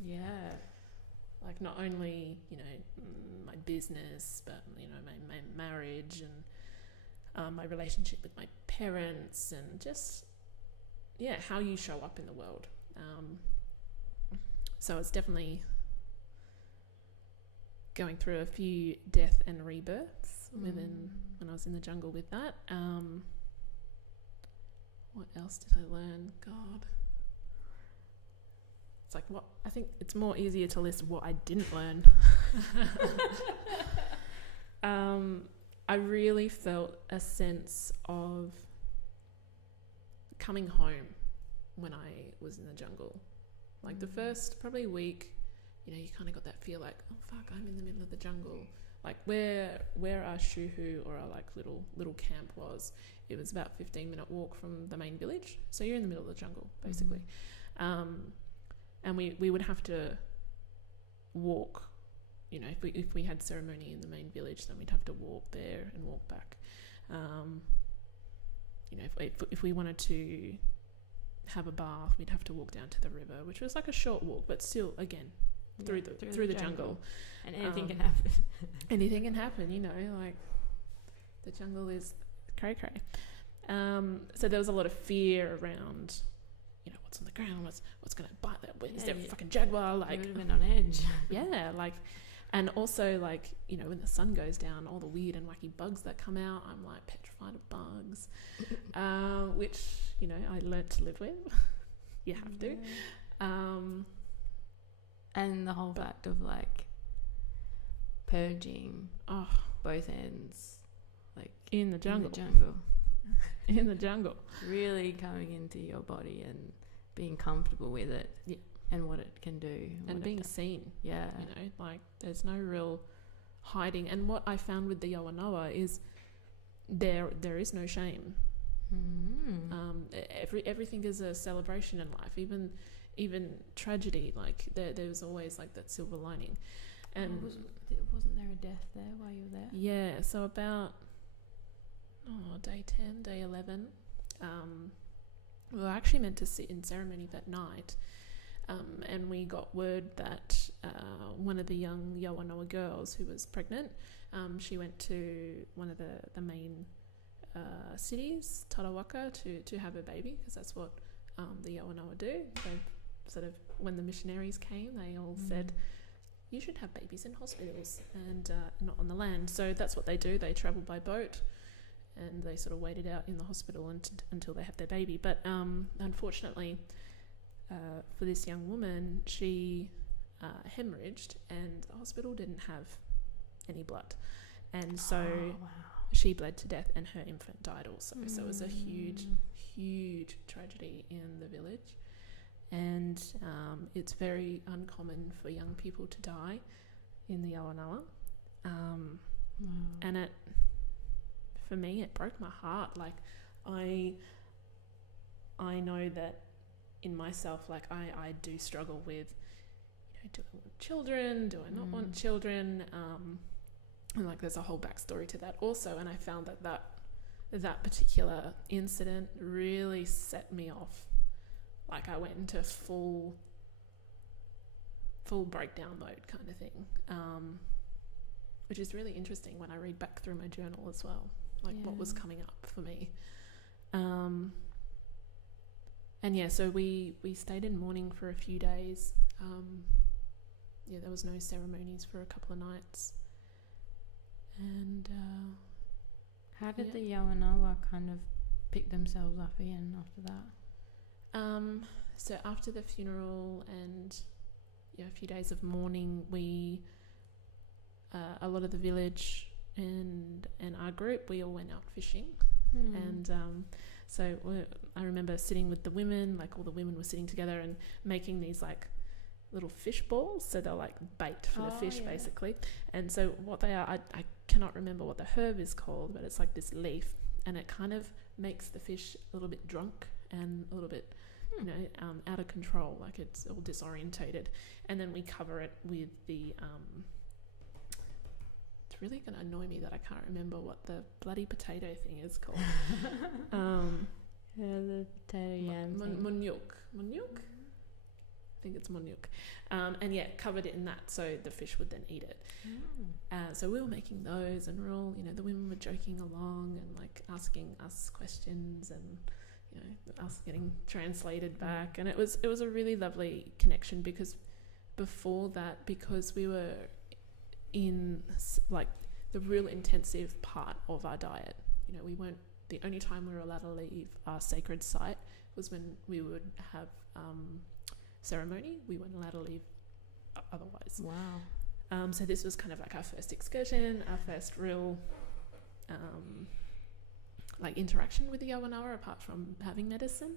Yeah. Not only, my business, but, my marriage and my relationship with my parents, and just, how you show up in the world. So it's definitely going through a few death and rebirths when I was in the jungle with that. What else did I learn? God. It's like, what? I think it's more easier to list what I didn't learn. I really felt a sense of coming home when I was in the jungle. Like the first probably week, you know, you kind of got that feel like, oh fuck, I'm in the middle of the jungle. Like where our shuhu, or our like little camp was, it was about 15-minute walk from the main village. So you're in the middle of the jungle basically. And we would have to walk, you know, if we had ceremony in the main village, then we'd have to walk there and walk back. You know, if we wanted to have a bath, we'd have to walk down to the river, which was like a short walk, but still, again, through the jungle. And anything can happen. Anything can happen, you know, like the jungle is cray. So there was a lot of fear around, you know, what's on the ground, what's going to bite that? Is there a fucking jaguar? Like, you would have been on edge. Yeah, like, and also like, you know, when the sun goes down, all the weird and wacky bugs that come out, I'm like petrified of bugs, which, you know, I learnt to live with. You have to. And the whole fact of like purging both ends, like in the jungle. In the jungle. Really coming into your body and being comfortable with it. Yeah. And what it can do. And being seen. Yeah. You know, like there's no real hiding. And what I found with the Yawanawa is there is no shame. Everything is a celebration in life. Even tragedy, like there's always like that silver lining. And wasn't there a death there while you were there? Yeah, so about day 10, day 11, we were actually meant to sit in ceremony that night, and we got word that one of the young Yawanawa girls who was pregnant, she went to one of the main cities, Tarawaka, to have a baby, because that's what the Yawanawa do. They sort of, when the missionaries came, they all said, you should have babies in hospitals and not on the land. So that's what they do. They travel by boat, and they sort of waited out in the hospital until they have their baby. But unfortunately, for this young woman, she hemorrhaged, and the hospital didn't have any blood. And so she bled to death, and her infant died also. So it was a huge, huge tragedy in the village. And it's very uncommon for young people to die in the Yawanawa. And for me, it broke my heart. Like, I know that in myself, like, I do struggle with, you know, do I want children? Do I not want children? And like, there's a whole backstory to that also. And I found that particular incident really set me off. Like, I went into full breakdown mode kind of thing, which is really interesting when I read back through my journal as well, like what was coming up for me. And yeah, so we stayed in mourning for a few days. There was no ceremonies for a couple of nights. And how did the Yawanawa kind of pick themselves up again after that? So after the funeral and a few days of mourning, we a lot of the village and our group, we all went out fishing. And so I remember sitting with the women, like all the women were sitting together and making these like little fish balls, so they're like bait for the fish basically. And so what they are, I cannot remember what the herb is called, but it's like this leaf, and it kind of makes the fish a little bit drunk and a little bit out of control, like it's all disorientated. And then we cover it with the it's really going to annoy me that I can't remember what the bloody potato thing is called. The potato yam Munyuk. I think it's munyuk. And covered it in that, so the fish would then eat it. So we were making those, and we're all, the women were joking along and like asking us questions, and us getting translated back. And it was a really lovely connection, because before that, because we were in like the real intensive part of our diet, we weren't, the only time we were allowed to leave our sacred site was when we would have ceremony. We weren't allowed to leave otherwise. Wow. So this was kind of like our first excursion, our first real like interaction with the Yawanawa, apart from having medicine,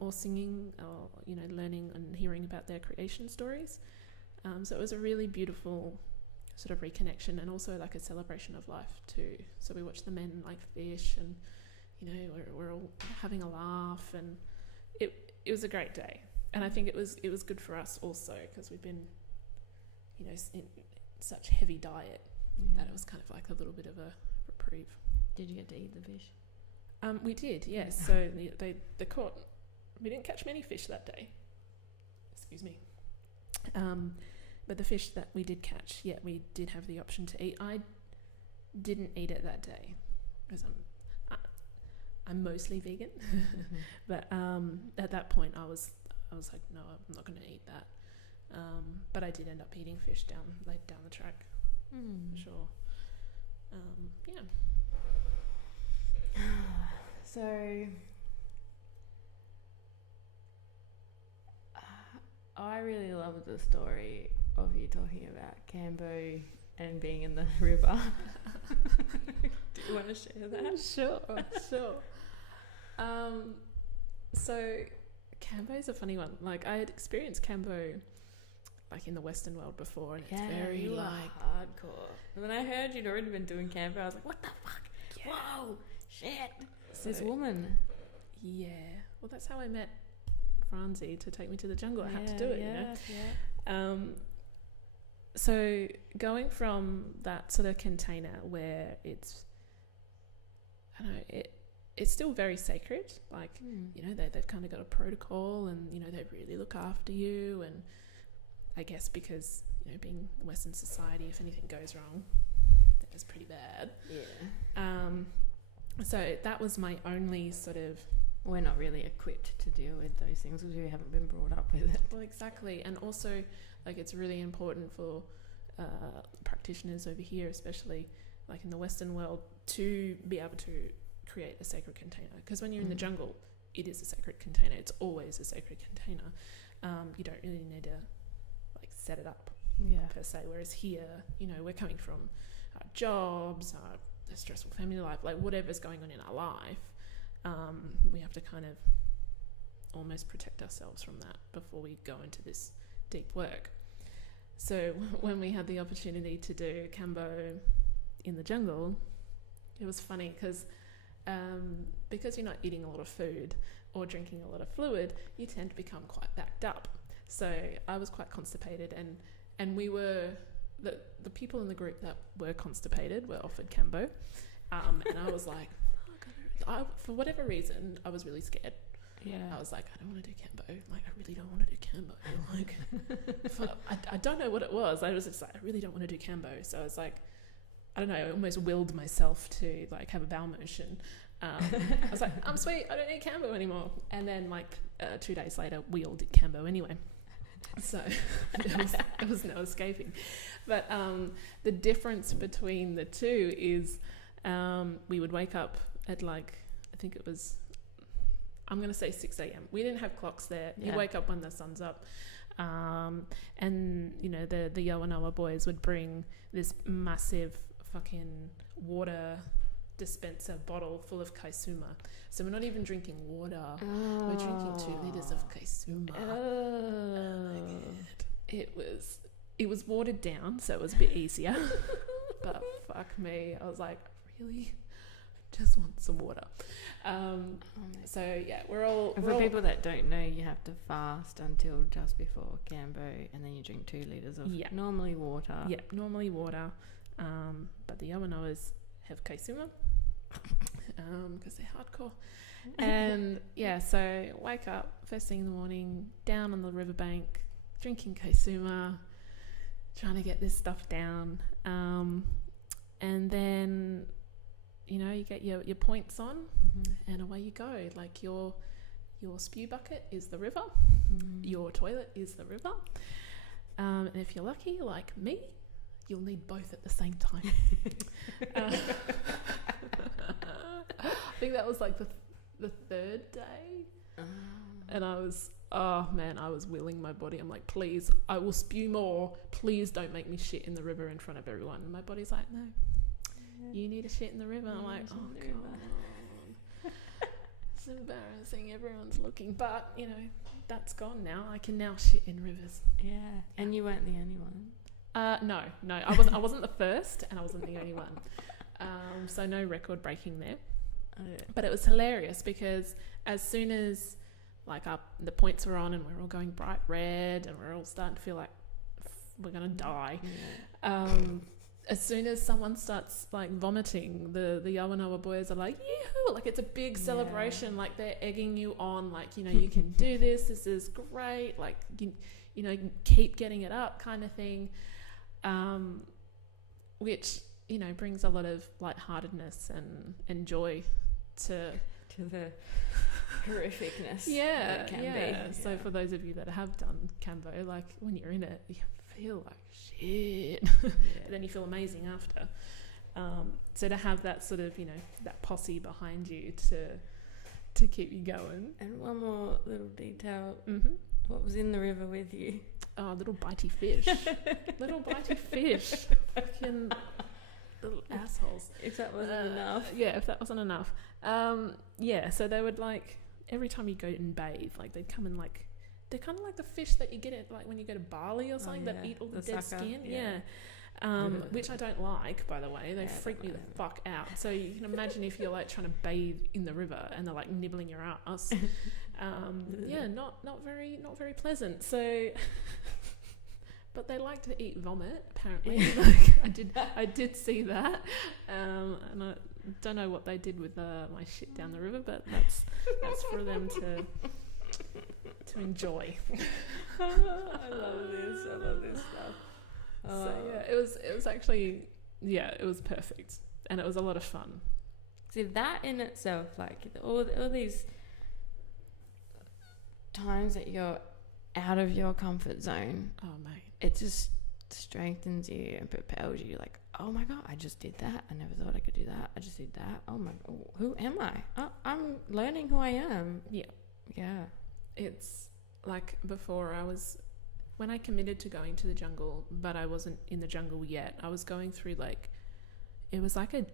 or singing, or learning and hearing about their creation stories. So it was a really beautiful sort of reconnection, and also like a celebration of life too. So we watched the men like fish, and we're all having a laugh, and it was a great day. And I think it was good for us also, because we've been in such heavy diet that it was kind of like a little bit of a reprieve. Did you get to eat the fish? We did, yes. So they caught. We didn't catch many fish that day. Excuse me. But the fish that we did catch, we did have the option to eat. I didn't eat it that day because I'm mostly vegan. But at that point, I was like, no, I'm not going to eat that. But I did end up eating fish down the track, for sure. Yeah. So I really love the story of you talking about Cambo and being in the river. Do you want to share that? Sure. So Cambo's a funny one. Like, I had experienced Cambo like in the Western world before, and it's very like hardcore. And then I heard you'd already been doing Cambo. I was like, what the fuck? Yeah. Whoa, shit. So, this woman. Yeah. Well, that's how I met Franzi, to take me to the jungle. I had to do it, Yeah. So going from that sort of container where it's, I don't know, it's still very sacred. Like, they've kind of got a protocol, and, they really look after you. And I guess because, being Western society, if anything goes wrong, it's pretty bad. Yeah. So that was my only sort of... We're not really equipped to deal with those things because we haven't been brought up with it. Well, exactly. And also, like, it's really important for practitioners over here, especially like in the Western world, to be able to create a sacred container. Because when you're in the jungle, it is a sacred container. It's always a sacred container. You don't really need to like set it up per se. Whereas here, we're coming from our jobs, our stressful family life, like whatever's going on in our life. We have to kind of almost protect ourselves from that before we go into this deep work. So when we had the opportunity to do Cambo in the jungle, it was funny because you're not eating a lot of food or drinking a lot of fluid, you tend to become quite backed up. So I was quite constipated, and we were the people in the group that were constipated were offered Cambo, and I was like, for whatever reason, I was really scared. Yeah, I was like, I don't want to do Cambo. Like, I really don't want to do Cambo. Like, I don't know what it was. I was just like, I really don't want to do Cambo. So I was like, I don't know. I almost willed myself to like have a bowel motion. I was like, I'm sweet. I don't need Cambo anymore. And then like 2 days later, we all did Cambo anyway. So there was no escaping. But the difference between the two is we would wake up at like, I think it was, I'm going to say 6 a.m. We didn't have clocks there. You wake up when the sun's up. And, the Yawanawa boys would bring this massive fucking water dispenser bottle full of kaisuma. So we're not even drinking water. We're drinking 2 liters of kaisuma. It was watered down, so it was a bit easier. But fuck me, I was like, really? Just want some water. So yeah, we're all... And for people that don't know, you have to fast until just before Cambo, and then you drink 2 liters of normally water. Yeah, normally water. But the Yawanawas have kaisuma because they're hardcore. And so wake up first thing in the morning, down on the riverbank, drinking kaisuma, trying to get this stuff down. And then... you get your points on, and away you go. Like your spew bucket is the river, your toilet is the river, and if you're lucky, like me, you'll need both at the same time. I think that was like the third day, and I was oh man, I was willing my body. I'm like, please, I will spew more. Please don't make me shit in the river in front of everyone. And my body's like, no, you need to shit in the river. I'm like, oh god, it's embarrassing. Everyone's looking, but you know, that's gone now. I can now shit in rivers. Yeah, and you weren't the only one. No, I wasn't the first, and I wasn't the only one. So no record breaking there. But it was hilarious because as soon as like the points were on and we're all going bright red and we're all starting to feel like we're gonna die, as soon as someone starts like vomiting, the Yawanawa boys are like, yoo-hoo! Like it's a big celebration. Like they're egging you on, like, you know, you can do this. This is great. Like you know, keep getting it up, kind of thing. Which, you know, brings a lot of lightheartedness and joy to the horrificness. Yeah, that can be. So for those of you that have done Cambo, like when you're in it, you feel like shit, but then you feel amazing after. So to have that sort of, you know, that posse behind you to keep you going. And one more little detail. Mm-hmm. What was in the river with you? Oh, little bitey fish. Little bitey fish. Fucking little assholes. If that wasn't enough. Yeah, if that wasn't enough. So they would like, every time you go and bathe, like they'd come and like, they're kind of like the fish that you get at like when you go to Bali or something, that eat all the dead sucker. skin. Which I don't like, by by they freak me the fuck out. So you can imagine if you're like trying to bathe in the river and they're like nibbling your ass. Not very pleasant. So but they like to eat vomit apparently. Like, I did see that, and I don't know what they did with my shit down the river, but that's for them to enjoy. I love this stuff. So yeah, it was actually, it was perfect, and it was a lot of fun. See, that in itself, like all these times that you're out of your comfort zone, oh mate, it just strengthens you and propels you. Like, oh my god, I just did that. I never thought I could do that. I just did that. Oh my god, who am I? I'm learning who I am. Yeah. It's like before when I committed to going to the jungle, but I wasn't in the jungle yet. I was going through it was like a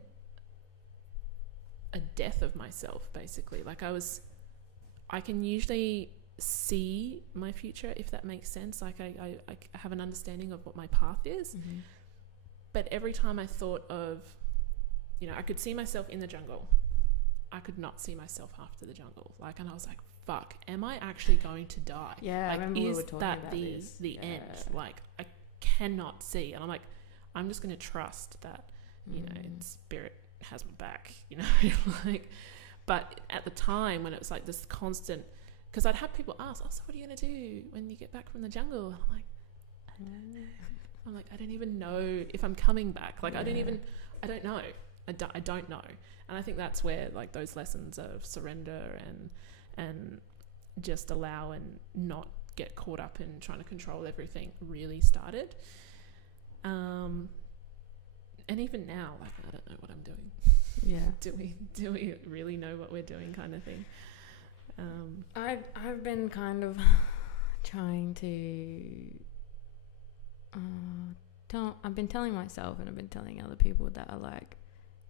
death of myself, basically. Like I can usually see my future, if that makes sense. Like I have an understanding of what my path is. Mm-hmm. But every time I thought of, you know, I could see myself in the jungle, I could not see myself after the jungle. Like, and I was like, fuck, am I actually going to die? Yeah, like, I remember we were talking about the end? Like, I cannot see. And I'm like, I'm just going to trust that, you know, spirit has my back, you know. Like, but at the time when it was like this constant, because I'd have people ask, oh, so what are you going to do when you get back from the jungle? And I'm like, I don't know. I'm like, I don't even know if I'm coming back. Like, I don't know. I don't know. And I think that's where like those lessons of surrender and just allow and not get caught up in trying to control everything really started. And even now, like, I don't know what I'm doing. Yeah. Do we really know what we're doing, kind of thing? I've been kind of trying to I've been telling myself, and I've been telling other people that are like,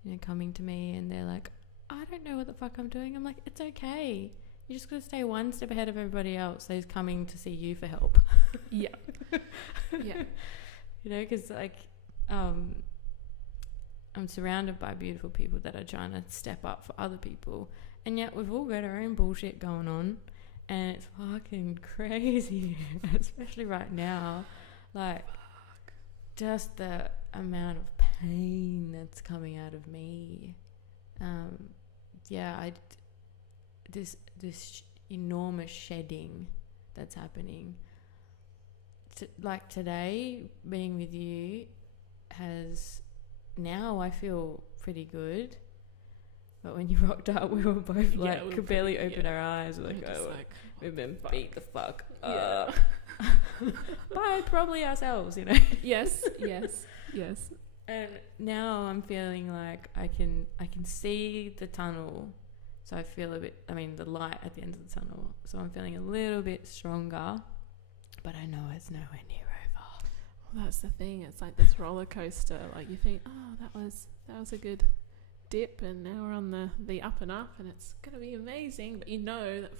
you know, coming to me and they're like, I don't know what the fuck I'm doing. I'm like, it's okay. You just gotta stay one step ahead of everybody else who's coming to see you for help. Yeah. You know, because like I'm surrounded by beautiful people that are trying to step up for other people, and yet we've all got our own bullshit going on, and it's fucking crazy, especially right now. Like, just the amount of pain that's coming out of me. This enormous shedding that's happening. Like today, being with you now I feel pretty good. But when you rocked up, we were both like, could barely open our eyes. We're like, we've been beat the fuck up. By probably ourselves, you know. Yes. And now I'm feeling like I can see the tunnel So I feel a bit, the light at the end of the tunnel. So I'm feeling a little bit stronger, but I know it's nowhere near over. Well, that's the thing. It's like this roller coaster. Like you think, oh, that was a good dip, and now we're on the up and up, and it's gonna be amazing. But you know that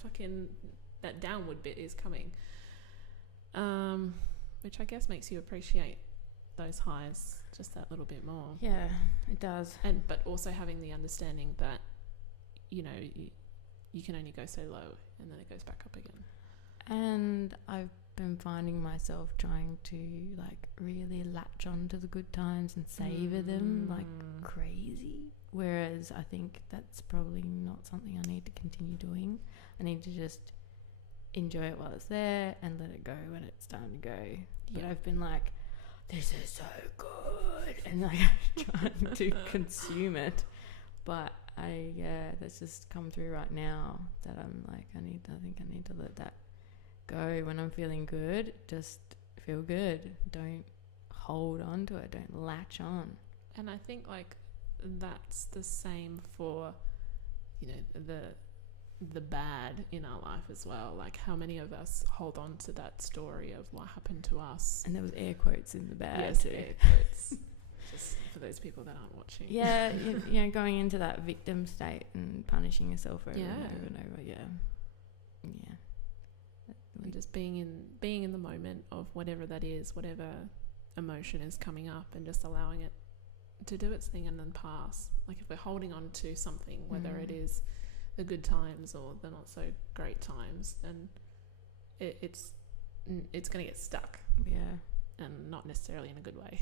that downward bit is coming, which I guess makes you appreciate those highs just that little bit more. Yeah, it does. But also having the understanding that you can only go so low, and then it goes back up again. And I've been finding myself trying to like really latch on to the good times and savor them like crazy, whereas I think that's probably not something I need to continue doing. I need to just enjoy it while it's there and let it go when it's time to go. But I've been like, this is so good, and like trying to consume it, but that's just come through right now that I'm like, I think I need to let that go. When I'm feeling good, just feel good. Don't hold on to it. Don't latch on. And I think like that's the same for, the bad in our life as well. Like how many of us hold on to that story of what happened to us. And there was air quotes in the bad. Yes, too. air quotes. Just for those people that aren't watching. Yeah, going into that victim state and punishing yourself over and over and over. Yeah. And just being in the moment of whatever that is, whatever emotion is coming up, and just allowing it to do its thing and then pass. Like if we're holding on to something, whether it is the good times or the not so great times, then it's going to get stuck. Yeah. And not necessarily in a good way.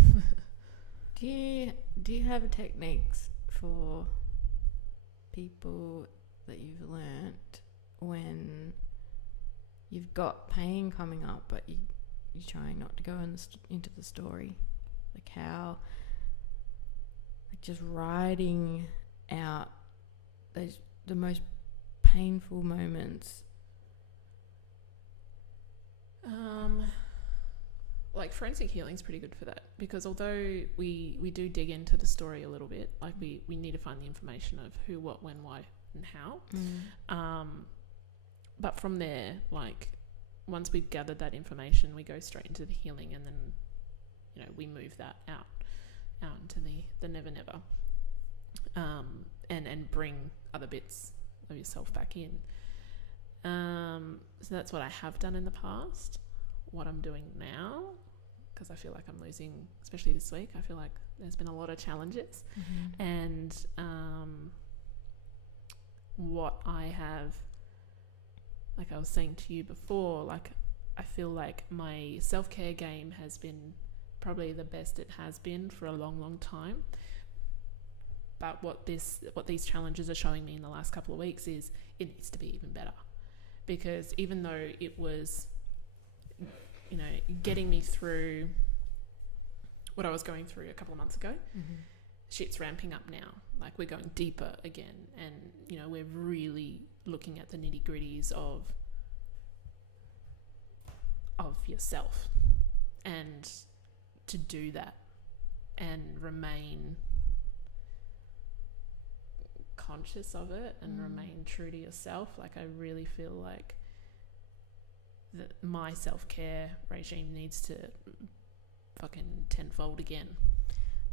Do you have techniques for people that you've learnt when you've got pain coming up, but you're trying not to go into the story? Like how, like just riding out the most painful moments. Like forensic healing is pretty good for that, because although we do dig into the story a little bit, like we need to find the information of who, what, when, why, and how. But from there, like once we've gathered that information, we go straight into the healing, and then we move that out into the never, and bring other bits of yourself back in. So that's what I have done in the past. What I'm doing now, because I feel like I'm losing, especially this week, I feel like there's been a lot of challenges. And what I have, like I was saying to you before, like I feel like my self-care game has been probably the best it has been for a long, long time. But what these challenges are showing me in the last couple of weeks is it needs to be even better. Because even though it was, getting me through what I was going through a couple of months ago, shit's ramping up now. Like we're going deeper again, and we're really looking at the nitty-gritties of yourself, and to do that and remain conscious of it and remain true to yourself. Like I really feel like that my self-care regime needs to fucking tenfold again.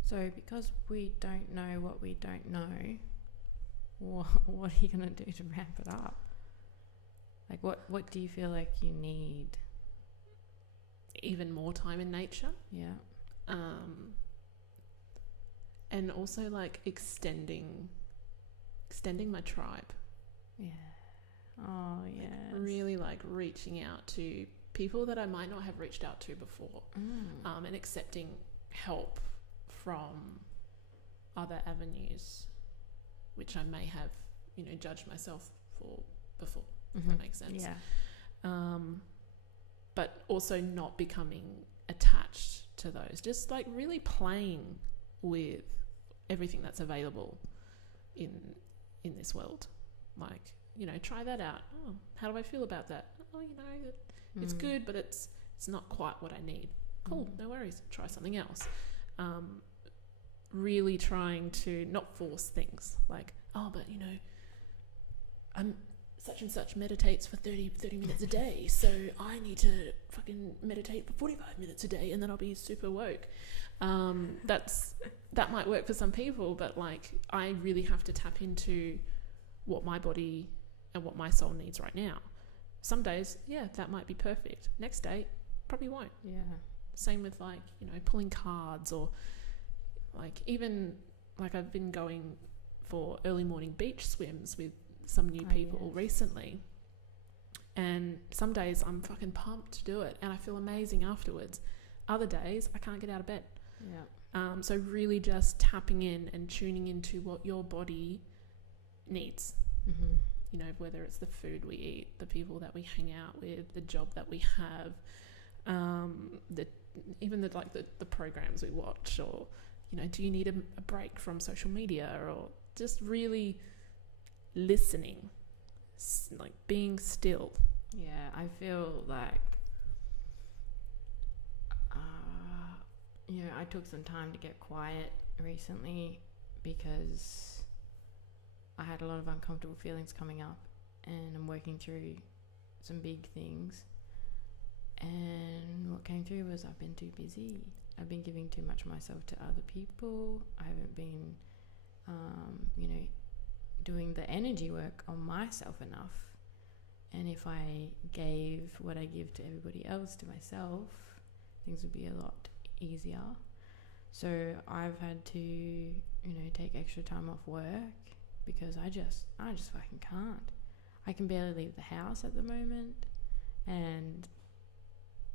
So because we don't know what we don't know, what are you going to do to ramp it up? Like what do you feel like you need? Even more time in nature. Yeah. And also like extending my tribe. Yeah. Oh, yeah. Really like reaching out to people that I might not have reached out to before, and accepting help from other avenues, which I may have, judged myself for before, if that makes sense. Yeah. But also not becoming attached to those, just like really playing with everything that's available in this world. Like, try that out. Oh, how do I feel about that? Oh, it's good, but it's not quite what I need. Cool, no worries. Try something else. Really trying to not force things like, oh, but such and such meditates for 30 minutes a day, so I need to fucking meditate for 45 minutes a day and then I'll be super woke. That might work for some people, but like I really have to tap into what my body and what my soul needs right now. Some days, yeah, that might be perfect. Next day, probably won't. Yeah. Same with like, you know, pulling cards, or like even like I've been going for early morning beach swims with some new people recently, and some days I'm fucking pumped to do it and I feel amazing afterwards. Other days I can't get out of bed. So really just tapping in and tuning into what your body needs. You know, whether it's the food we eat, the people that we hang out with, the job that we have, even the programs we watch, or, you know, do you need a break from social media, or just really listening, like being still. Yeah, I feel like, you know, I took some time to get quiet recently because I had a lot of uncomfortable feelings coming up, and I'm working through some big things. And what came through was I've been too busy. I've been giving too much of myself to other people. I haven't been, you know, doing the energy work on myself enough. And if I gave what I give to everybody else to myself, things would be a lot easier. So I've had to, you know, take extra time off work because I just fucking can't. I can barely leave the house at the moment, and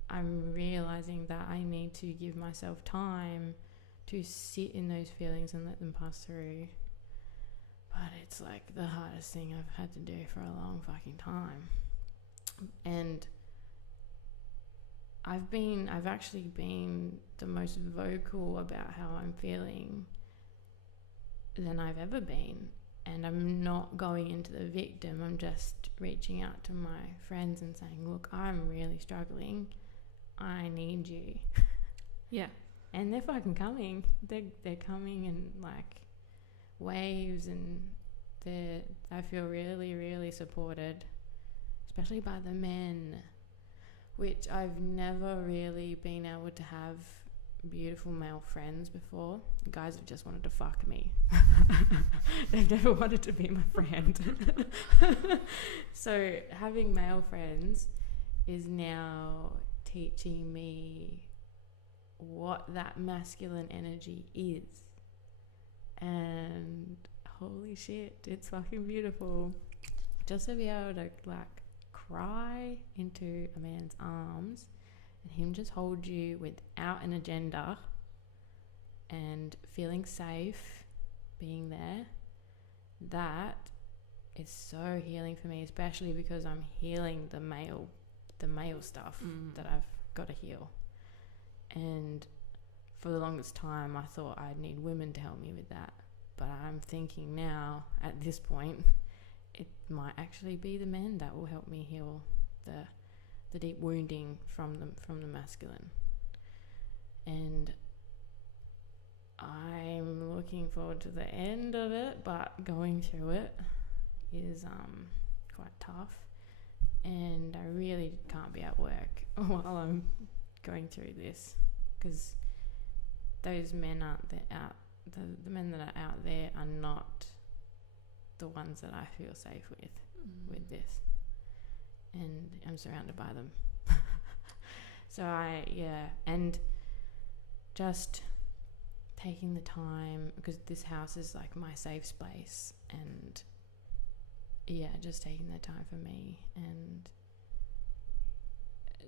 I'm realizing that I need to give myself time to sit in those feelings and let them pass through. But it's like the hardest thing I've had to do for a long fucking time. And I've actually been the most vocal about how I'm feeling than I've ever been. And I'm not going into the victim. I'm just reaching out to my friends and saying, look, I'm really struggling. I need you. Yeah. And they're fucking coming. They're coming in like waves, and I feel really, really supported, especially by the men, which I've never really been able to have beautiful male friends before. Guys have just wanted to fuck me. They've never wanted to be my friend. So having male friends is now teaching me what that masculine energy is. And holy shit, it's fucking beautiful. Just to be able to like cry into a man's arms and him just hold you without an agenda and feeling safe being there, that is so healing for me, especially because I'm healing the male stuff that I've got to heal. And for the longest time I thought I'd need women to help me with that, but I'm thinking now at this point it might actually be the men that will help me heal the deep wounding from the masculine. And I'm looking forward to the end of it, but going through it is quite tough, and I really can't be at work while I'm going through this, because those men aren't the men that are out there are not the ones that I feel safe with this, and I'm surrounded by them. So and just taking the time, because this house is like my safe space, and just taking the time for me, and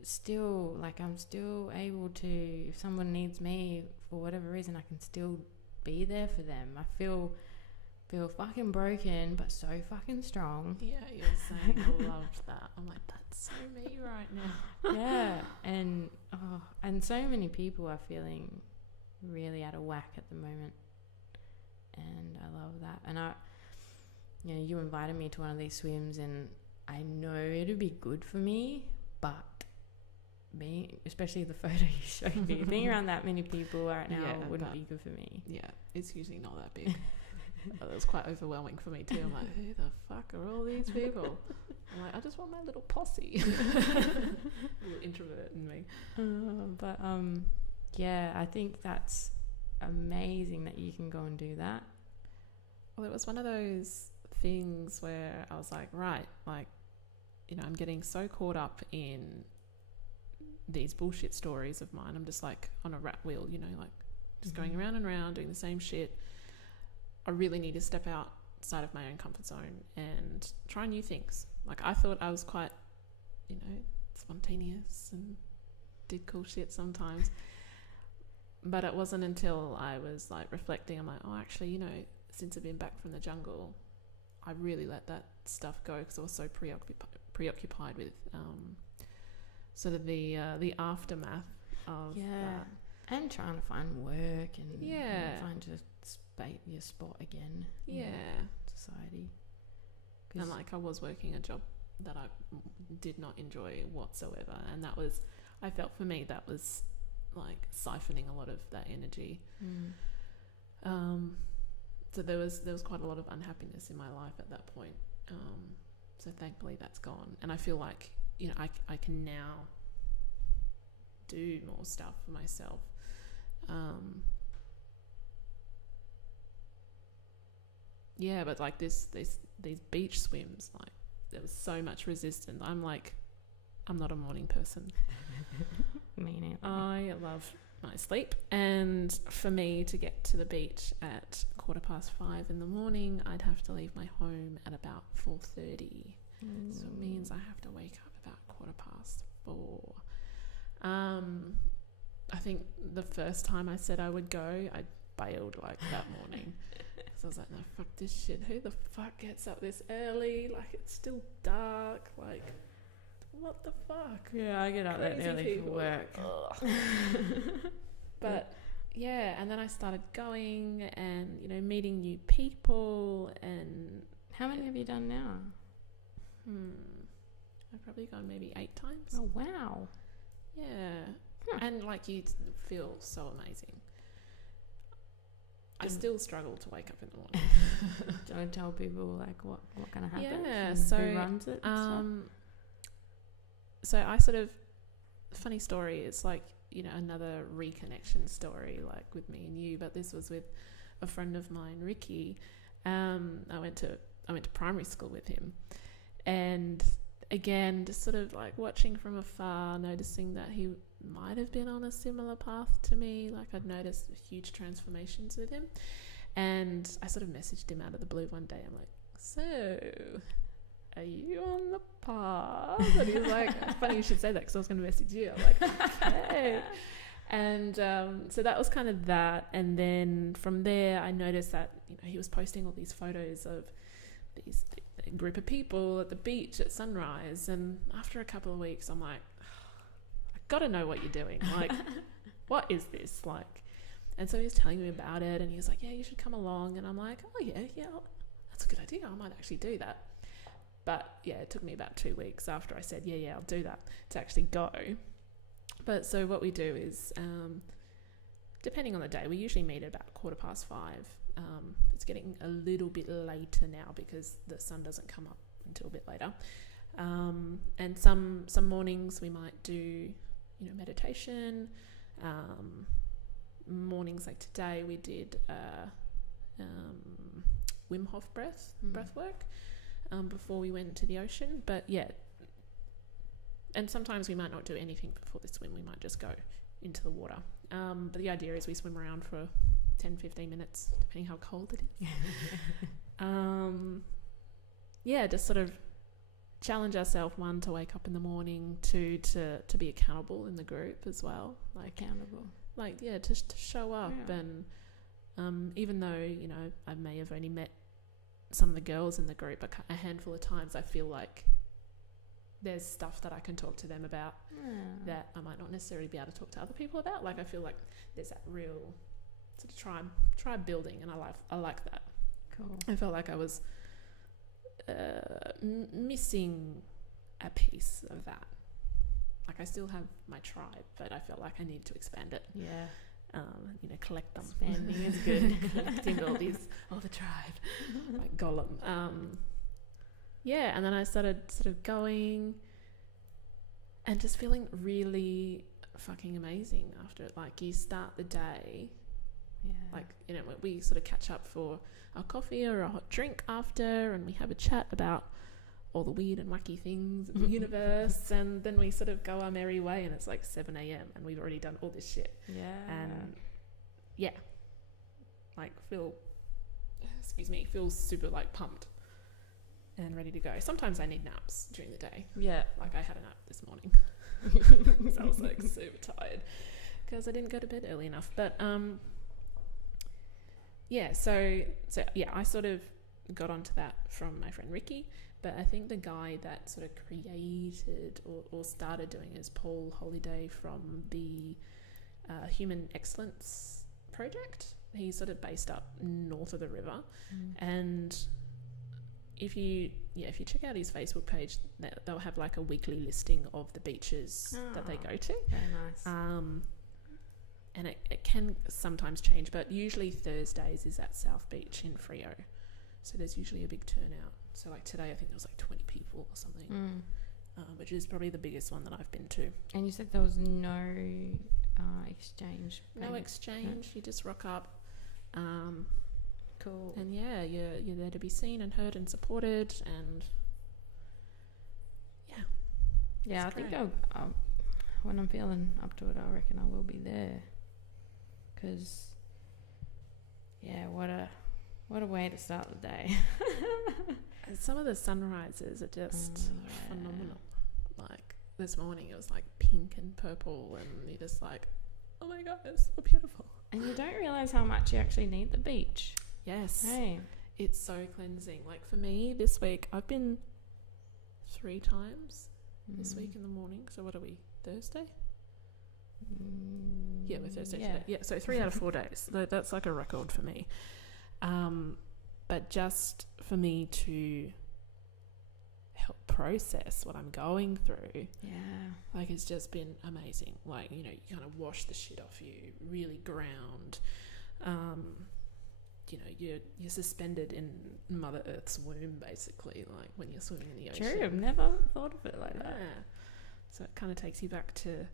still like I'm still able to, if someone needs me for whatever reason, I can still be there for them. I feel fucking broken but so fucking strong. Yeah, you're saying I loved that. I'm like, that's so me right now. Yeah, and so many people are feeling really out of whack at the moment, and I love that. And you invited me to one of these swims, and I know it'd be good for me, but especially the photo you showed me, being around that many people right now wouldn't be good for me. Yeah, it's usually not that big. It was quite overwhelming for me too. I'm like, who the fuck are all these people? I'm like, I just want my little posse. Little introvert in me. But yeah, I think that's amazing that you can go and do that. Well, it was one of those things where I was like, right, like, you know, I'm getting so caught up in these bullshit stories of mine. I'm just like on a rat wheel, you know, like just going around and around doing the same shit. I really need to step outside of my own comfort zone and try new things. Like, I thought I was quite, you know, spontaneous and did cool shit sometimes. But it wasn't until I was like reflecting, I'm like, oh, actually, you know, since I've been back from the jungle, I really let that stuff go because I was so preoccupied with sort of the aftermath of that. And trying to find work and find your spot again in society. And like, I was working a job that I did not enjoy whatsoever, and that was, I felt for me, that was like siphoning a lot of that energy. So there was quite a lot of unhappiness in my life at that point. So thankfully that's gone, and I feel like, you know, I can now do more stuff for myself. Yeah, but like these beach swims, like there was so much resistance. I'm like, I'm not a morning person. Me neither. I love my sleep, and for me to get to the beach at 5:15 in the morning, I'd have to leave my home at about 4:30. So it means I have to wake up about 4:15. I think the first time I said I would go, I bailed like that morning. So I was like, no, fuck this shit. Who the fuck gets up this early? Like, it's still dark. Like, what the fuck? Yeah, I get up that early people. for work. But yeah, and then I started going and, you know, meeting new people. And how many have you done now? I've probably gone maybe 8 times. Oh, wow. Yeah. And like, you feel so amazing. I still struggle to wake up in the morning. Don't tell people like what kind of happens. Yeah, so who runs it. So I sort of, funny story. It's like, you know, another reconnection story, like with me and you. But this was with a friend of mine, Rickie. I went to primary school with him, and again, just sort of like watching from afar, noticing that he might have been on a similar path to me. Like, I'd noticed huge transformations with him, and I sort of messaged him out of the blue one day. I'm like, so are you on the path? And he was like, funny you should say that because I was going to message you. I'm like, okay. And so that was kind of that. And then from there, I noticed that, you know, he was posting all these photos of these group of people at the beach at sunrise. And after a couple of weeks, I'm like, I got to know what you're doing. Like, what is this? Like, and so he was telling me about it, and he was like, yeah, you should come along. And I'm like, oh yeah, that's a good idea. I might actually do that. But yeah, it took me about 2 weeks after I said, yeah, I'll do that, to actually go. But so what we do is, depending on the day, we usually meet at about 5:15. It's getting a little bit later now because the sun doesn't come up until a bit later. And some mornings we might do, you know, meditation. Mornings like today we did Wim Hof breath work before we went to the ocean. But yeah, and sometimes we might not do anything before the swim. We might just go into the water. But the idea is we swim around for 10-15 minutes, depending how cold it is. Yeah, just sort of challenge ourselves, one, to wake up in the morning, two, to be accountable in the group as well. Like, accountable. Like, yeah, just to show up. Yeah. And even though, you know, I may have only met some of the girls in the group a handful of times, I feel like there's stuff that I can talk to them about that I might not necessarily be able to talk to other people about. Like, I feel like there's that real sort of tribe building, and I like that. Cool. I felt like I was missing a piece of that. Like, I still have my tribe, but I felt like I need to expand it. Yeah. collect them. Expanding is good. Collecting all the tribe, like Gollum. And then I started sort of going and just feeling really fucking amazing after it. Like, you start the day, we sort of catch up for a coffee or a hot drink after, and we have a chat about all the weird and wacky things in the universe, and then we sort of go our merry way, and it's like 7 a.m. and we've already done all this shit. And feel super like pumped and ready to go. Sometimes I need naps during the day. Like, I had a nap this morning because I was like super tired because I didn't go to bed early enough. But I sort of got onto that from my friend Rickie, but I think the guy that sort of created or started doing is Paul Holliday from the Human Excellence Project. He's sort of based up north of the river, and if you check out his Facebook page, they'll have like a weekly listing of the beaches that they go to. Very nice. And it can sometimes change, but usually Thursdays is at South Beach in Freo, so there's usually a big turnout. So like today, I think there was like 20 people or something, which is probably the biggest one that I've been to. And you said there was no exchange. No exchange. No. You just rock up. Cool. And you're there to be seen and heard and supported, and I think when I'm feeling up to it, I reckon I will be there. Because what a way to start the day. And some of the sunrises are just phenomenal. Like this morning, it was like pink and purple, and you're just like, oh my god, it's so beautiful. And you don't realise how much you actually need the beach. Yes. Hey. It's so cleansing. Like for me, this week, I've been 3 times this week in the morning. So what are we, Thursday? We're Thursday today. Yeah, so 3 out of 4 days. That's like a record for me. But just for me to help process what I'm going through, like it's just been amazing. Like, you kind of wash the shit off you, really ground. You're suspended in Mother Earth's womb, basically, like when you're swimming in the ocean. True, I've never thought of it like that. So it kind of takes you back to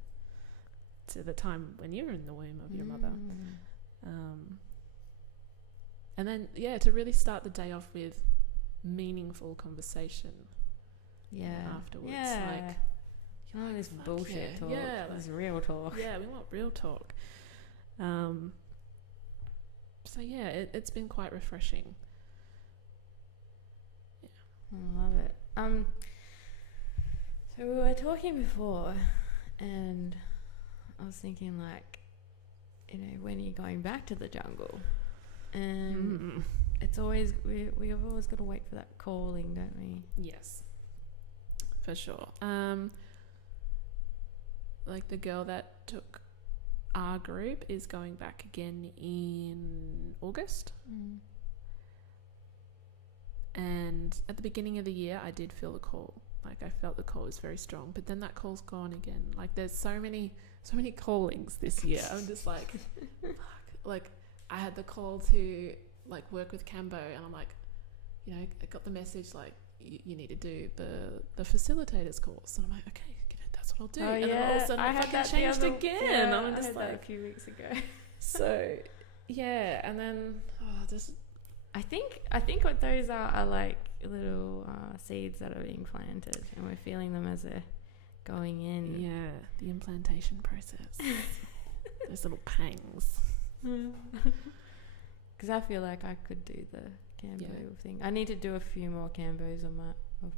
the time when you were in the womb of your mother. And then, to really start the day off with meaningful conversation. Afterwards. Like, all this bullshit talk. This real talk. Yeah, we want real talk. So it's been quite refreshing. I love it. So we were talking before, and I was thinking, like, when are you going back to the jungle? And it's always we've always got to wait for that calling, don't we? Yes, for sure. Like the girl that took our group is going back again in August. And at the beginning of the year, I did feel the call. Like I felt the call was very strong, but then that call's gone again. Like there's so many callings this year. I'm just like, fuck. Like I had the call to like work with Cambo, and I'm like, I got the message like you need to do the facilitators course, and I'm like, okay, that's what I'll do. And then all of a sudden I had that changed again. Yeah, I'm just I had like that a few weeks ago. So and then I think what those are like little seeds that are being planted, and we're feeling them as they're going in. Yeah, the implantation process. Those little pangs. Because I feel like I could do the Cambo thing. I need to do a few more Cambos of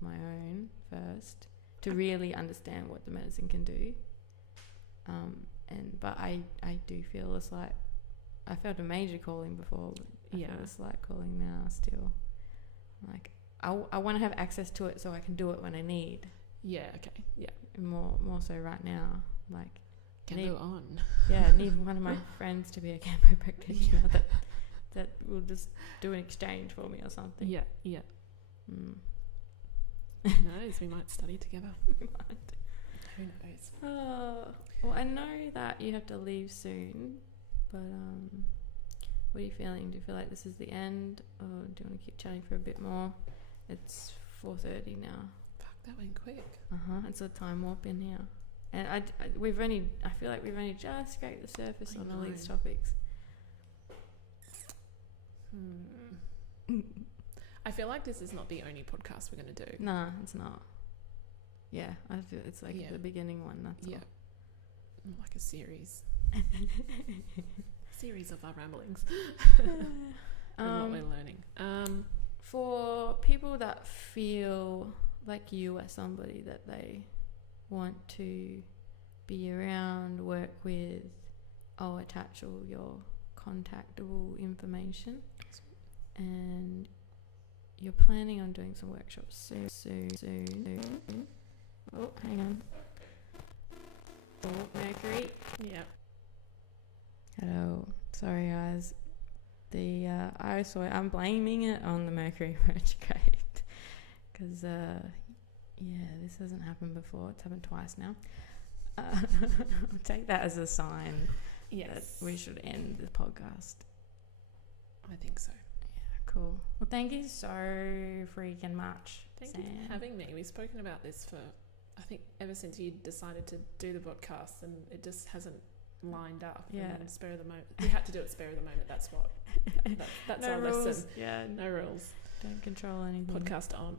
my own first to really understand what the medicine can do. But I do feel a slight. I felt a major calling before. But I feel a slight calling now still. Like I want to have access to it so I can do it when I need. Yeah. Okay. Yeah. More so right now. Like. Cambo on. I need one of my friends to be a Cambo practitioner that will just do an exchange for me or something. Yeah. Who knows? We might study together. We might. Who knows? Well, I know that you have to leave soon. But what are you feeling? Do you feel like this is the end, or do you want to keep chatting for a bit more? It's 4:30 now. Fuck, that went quick. It's a time warp in here, and I feel like we've only just scraped the surface on all these topics. I feel like this is not the only podcast we're going to do. No, it's not. Yeah, I feel it's like the beginning one. That's all. Like a series. Series of our ramblings. And what we're learning. For people that feel like you are somebody that they want to be around, work with, I'll attach all your contactable information. And you're planning on doing some workshops soon. Oh, hang on. Oh, Mercury. Yeah. Hello. Sorry, guys. I'm blaming it on the Mercury retrograde because, this hasn't happened before. It's happened twice now. I'll take that as a sign that we should end the podcast. I think so. Cool. Well, thank you so freaking much. Thank you for having me. We've spoken about this for, I think, ever since you decided to do the podcast, and it just hasn't lined up. Yeah. And spare of the moment. We had to do it spare of the moment. That's what. That's no our rules. lesson. Yeah. No rules. Don't control anything. Podcast on.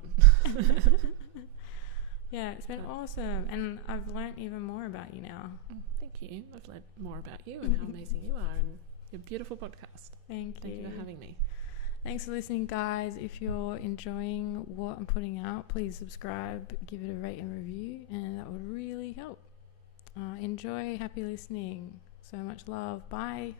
Yeah, it's been awesome, and I've learnt even more about you now. Thank you. I've learned more about you and how amazing you are, and your beautiful podcast. Thank you for having me. Thanks for listening, guys. If you're enjoying what I'm putting out, please subscribe, give it a rate and review, and that would really help. Enjoy. Happy listening. So much love. Bye.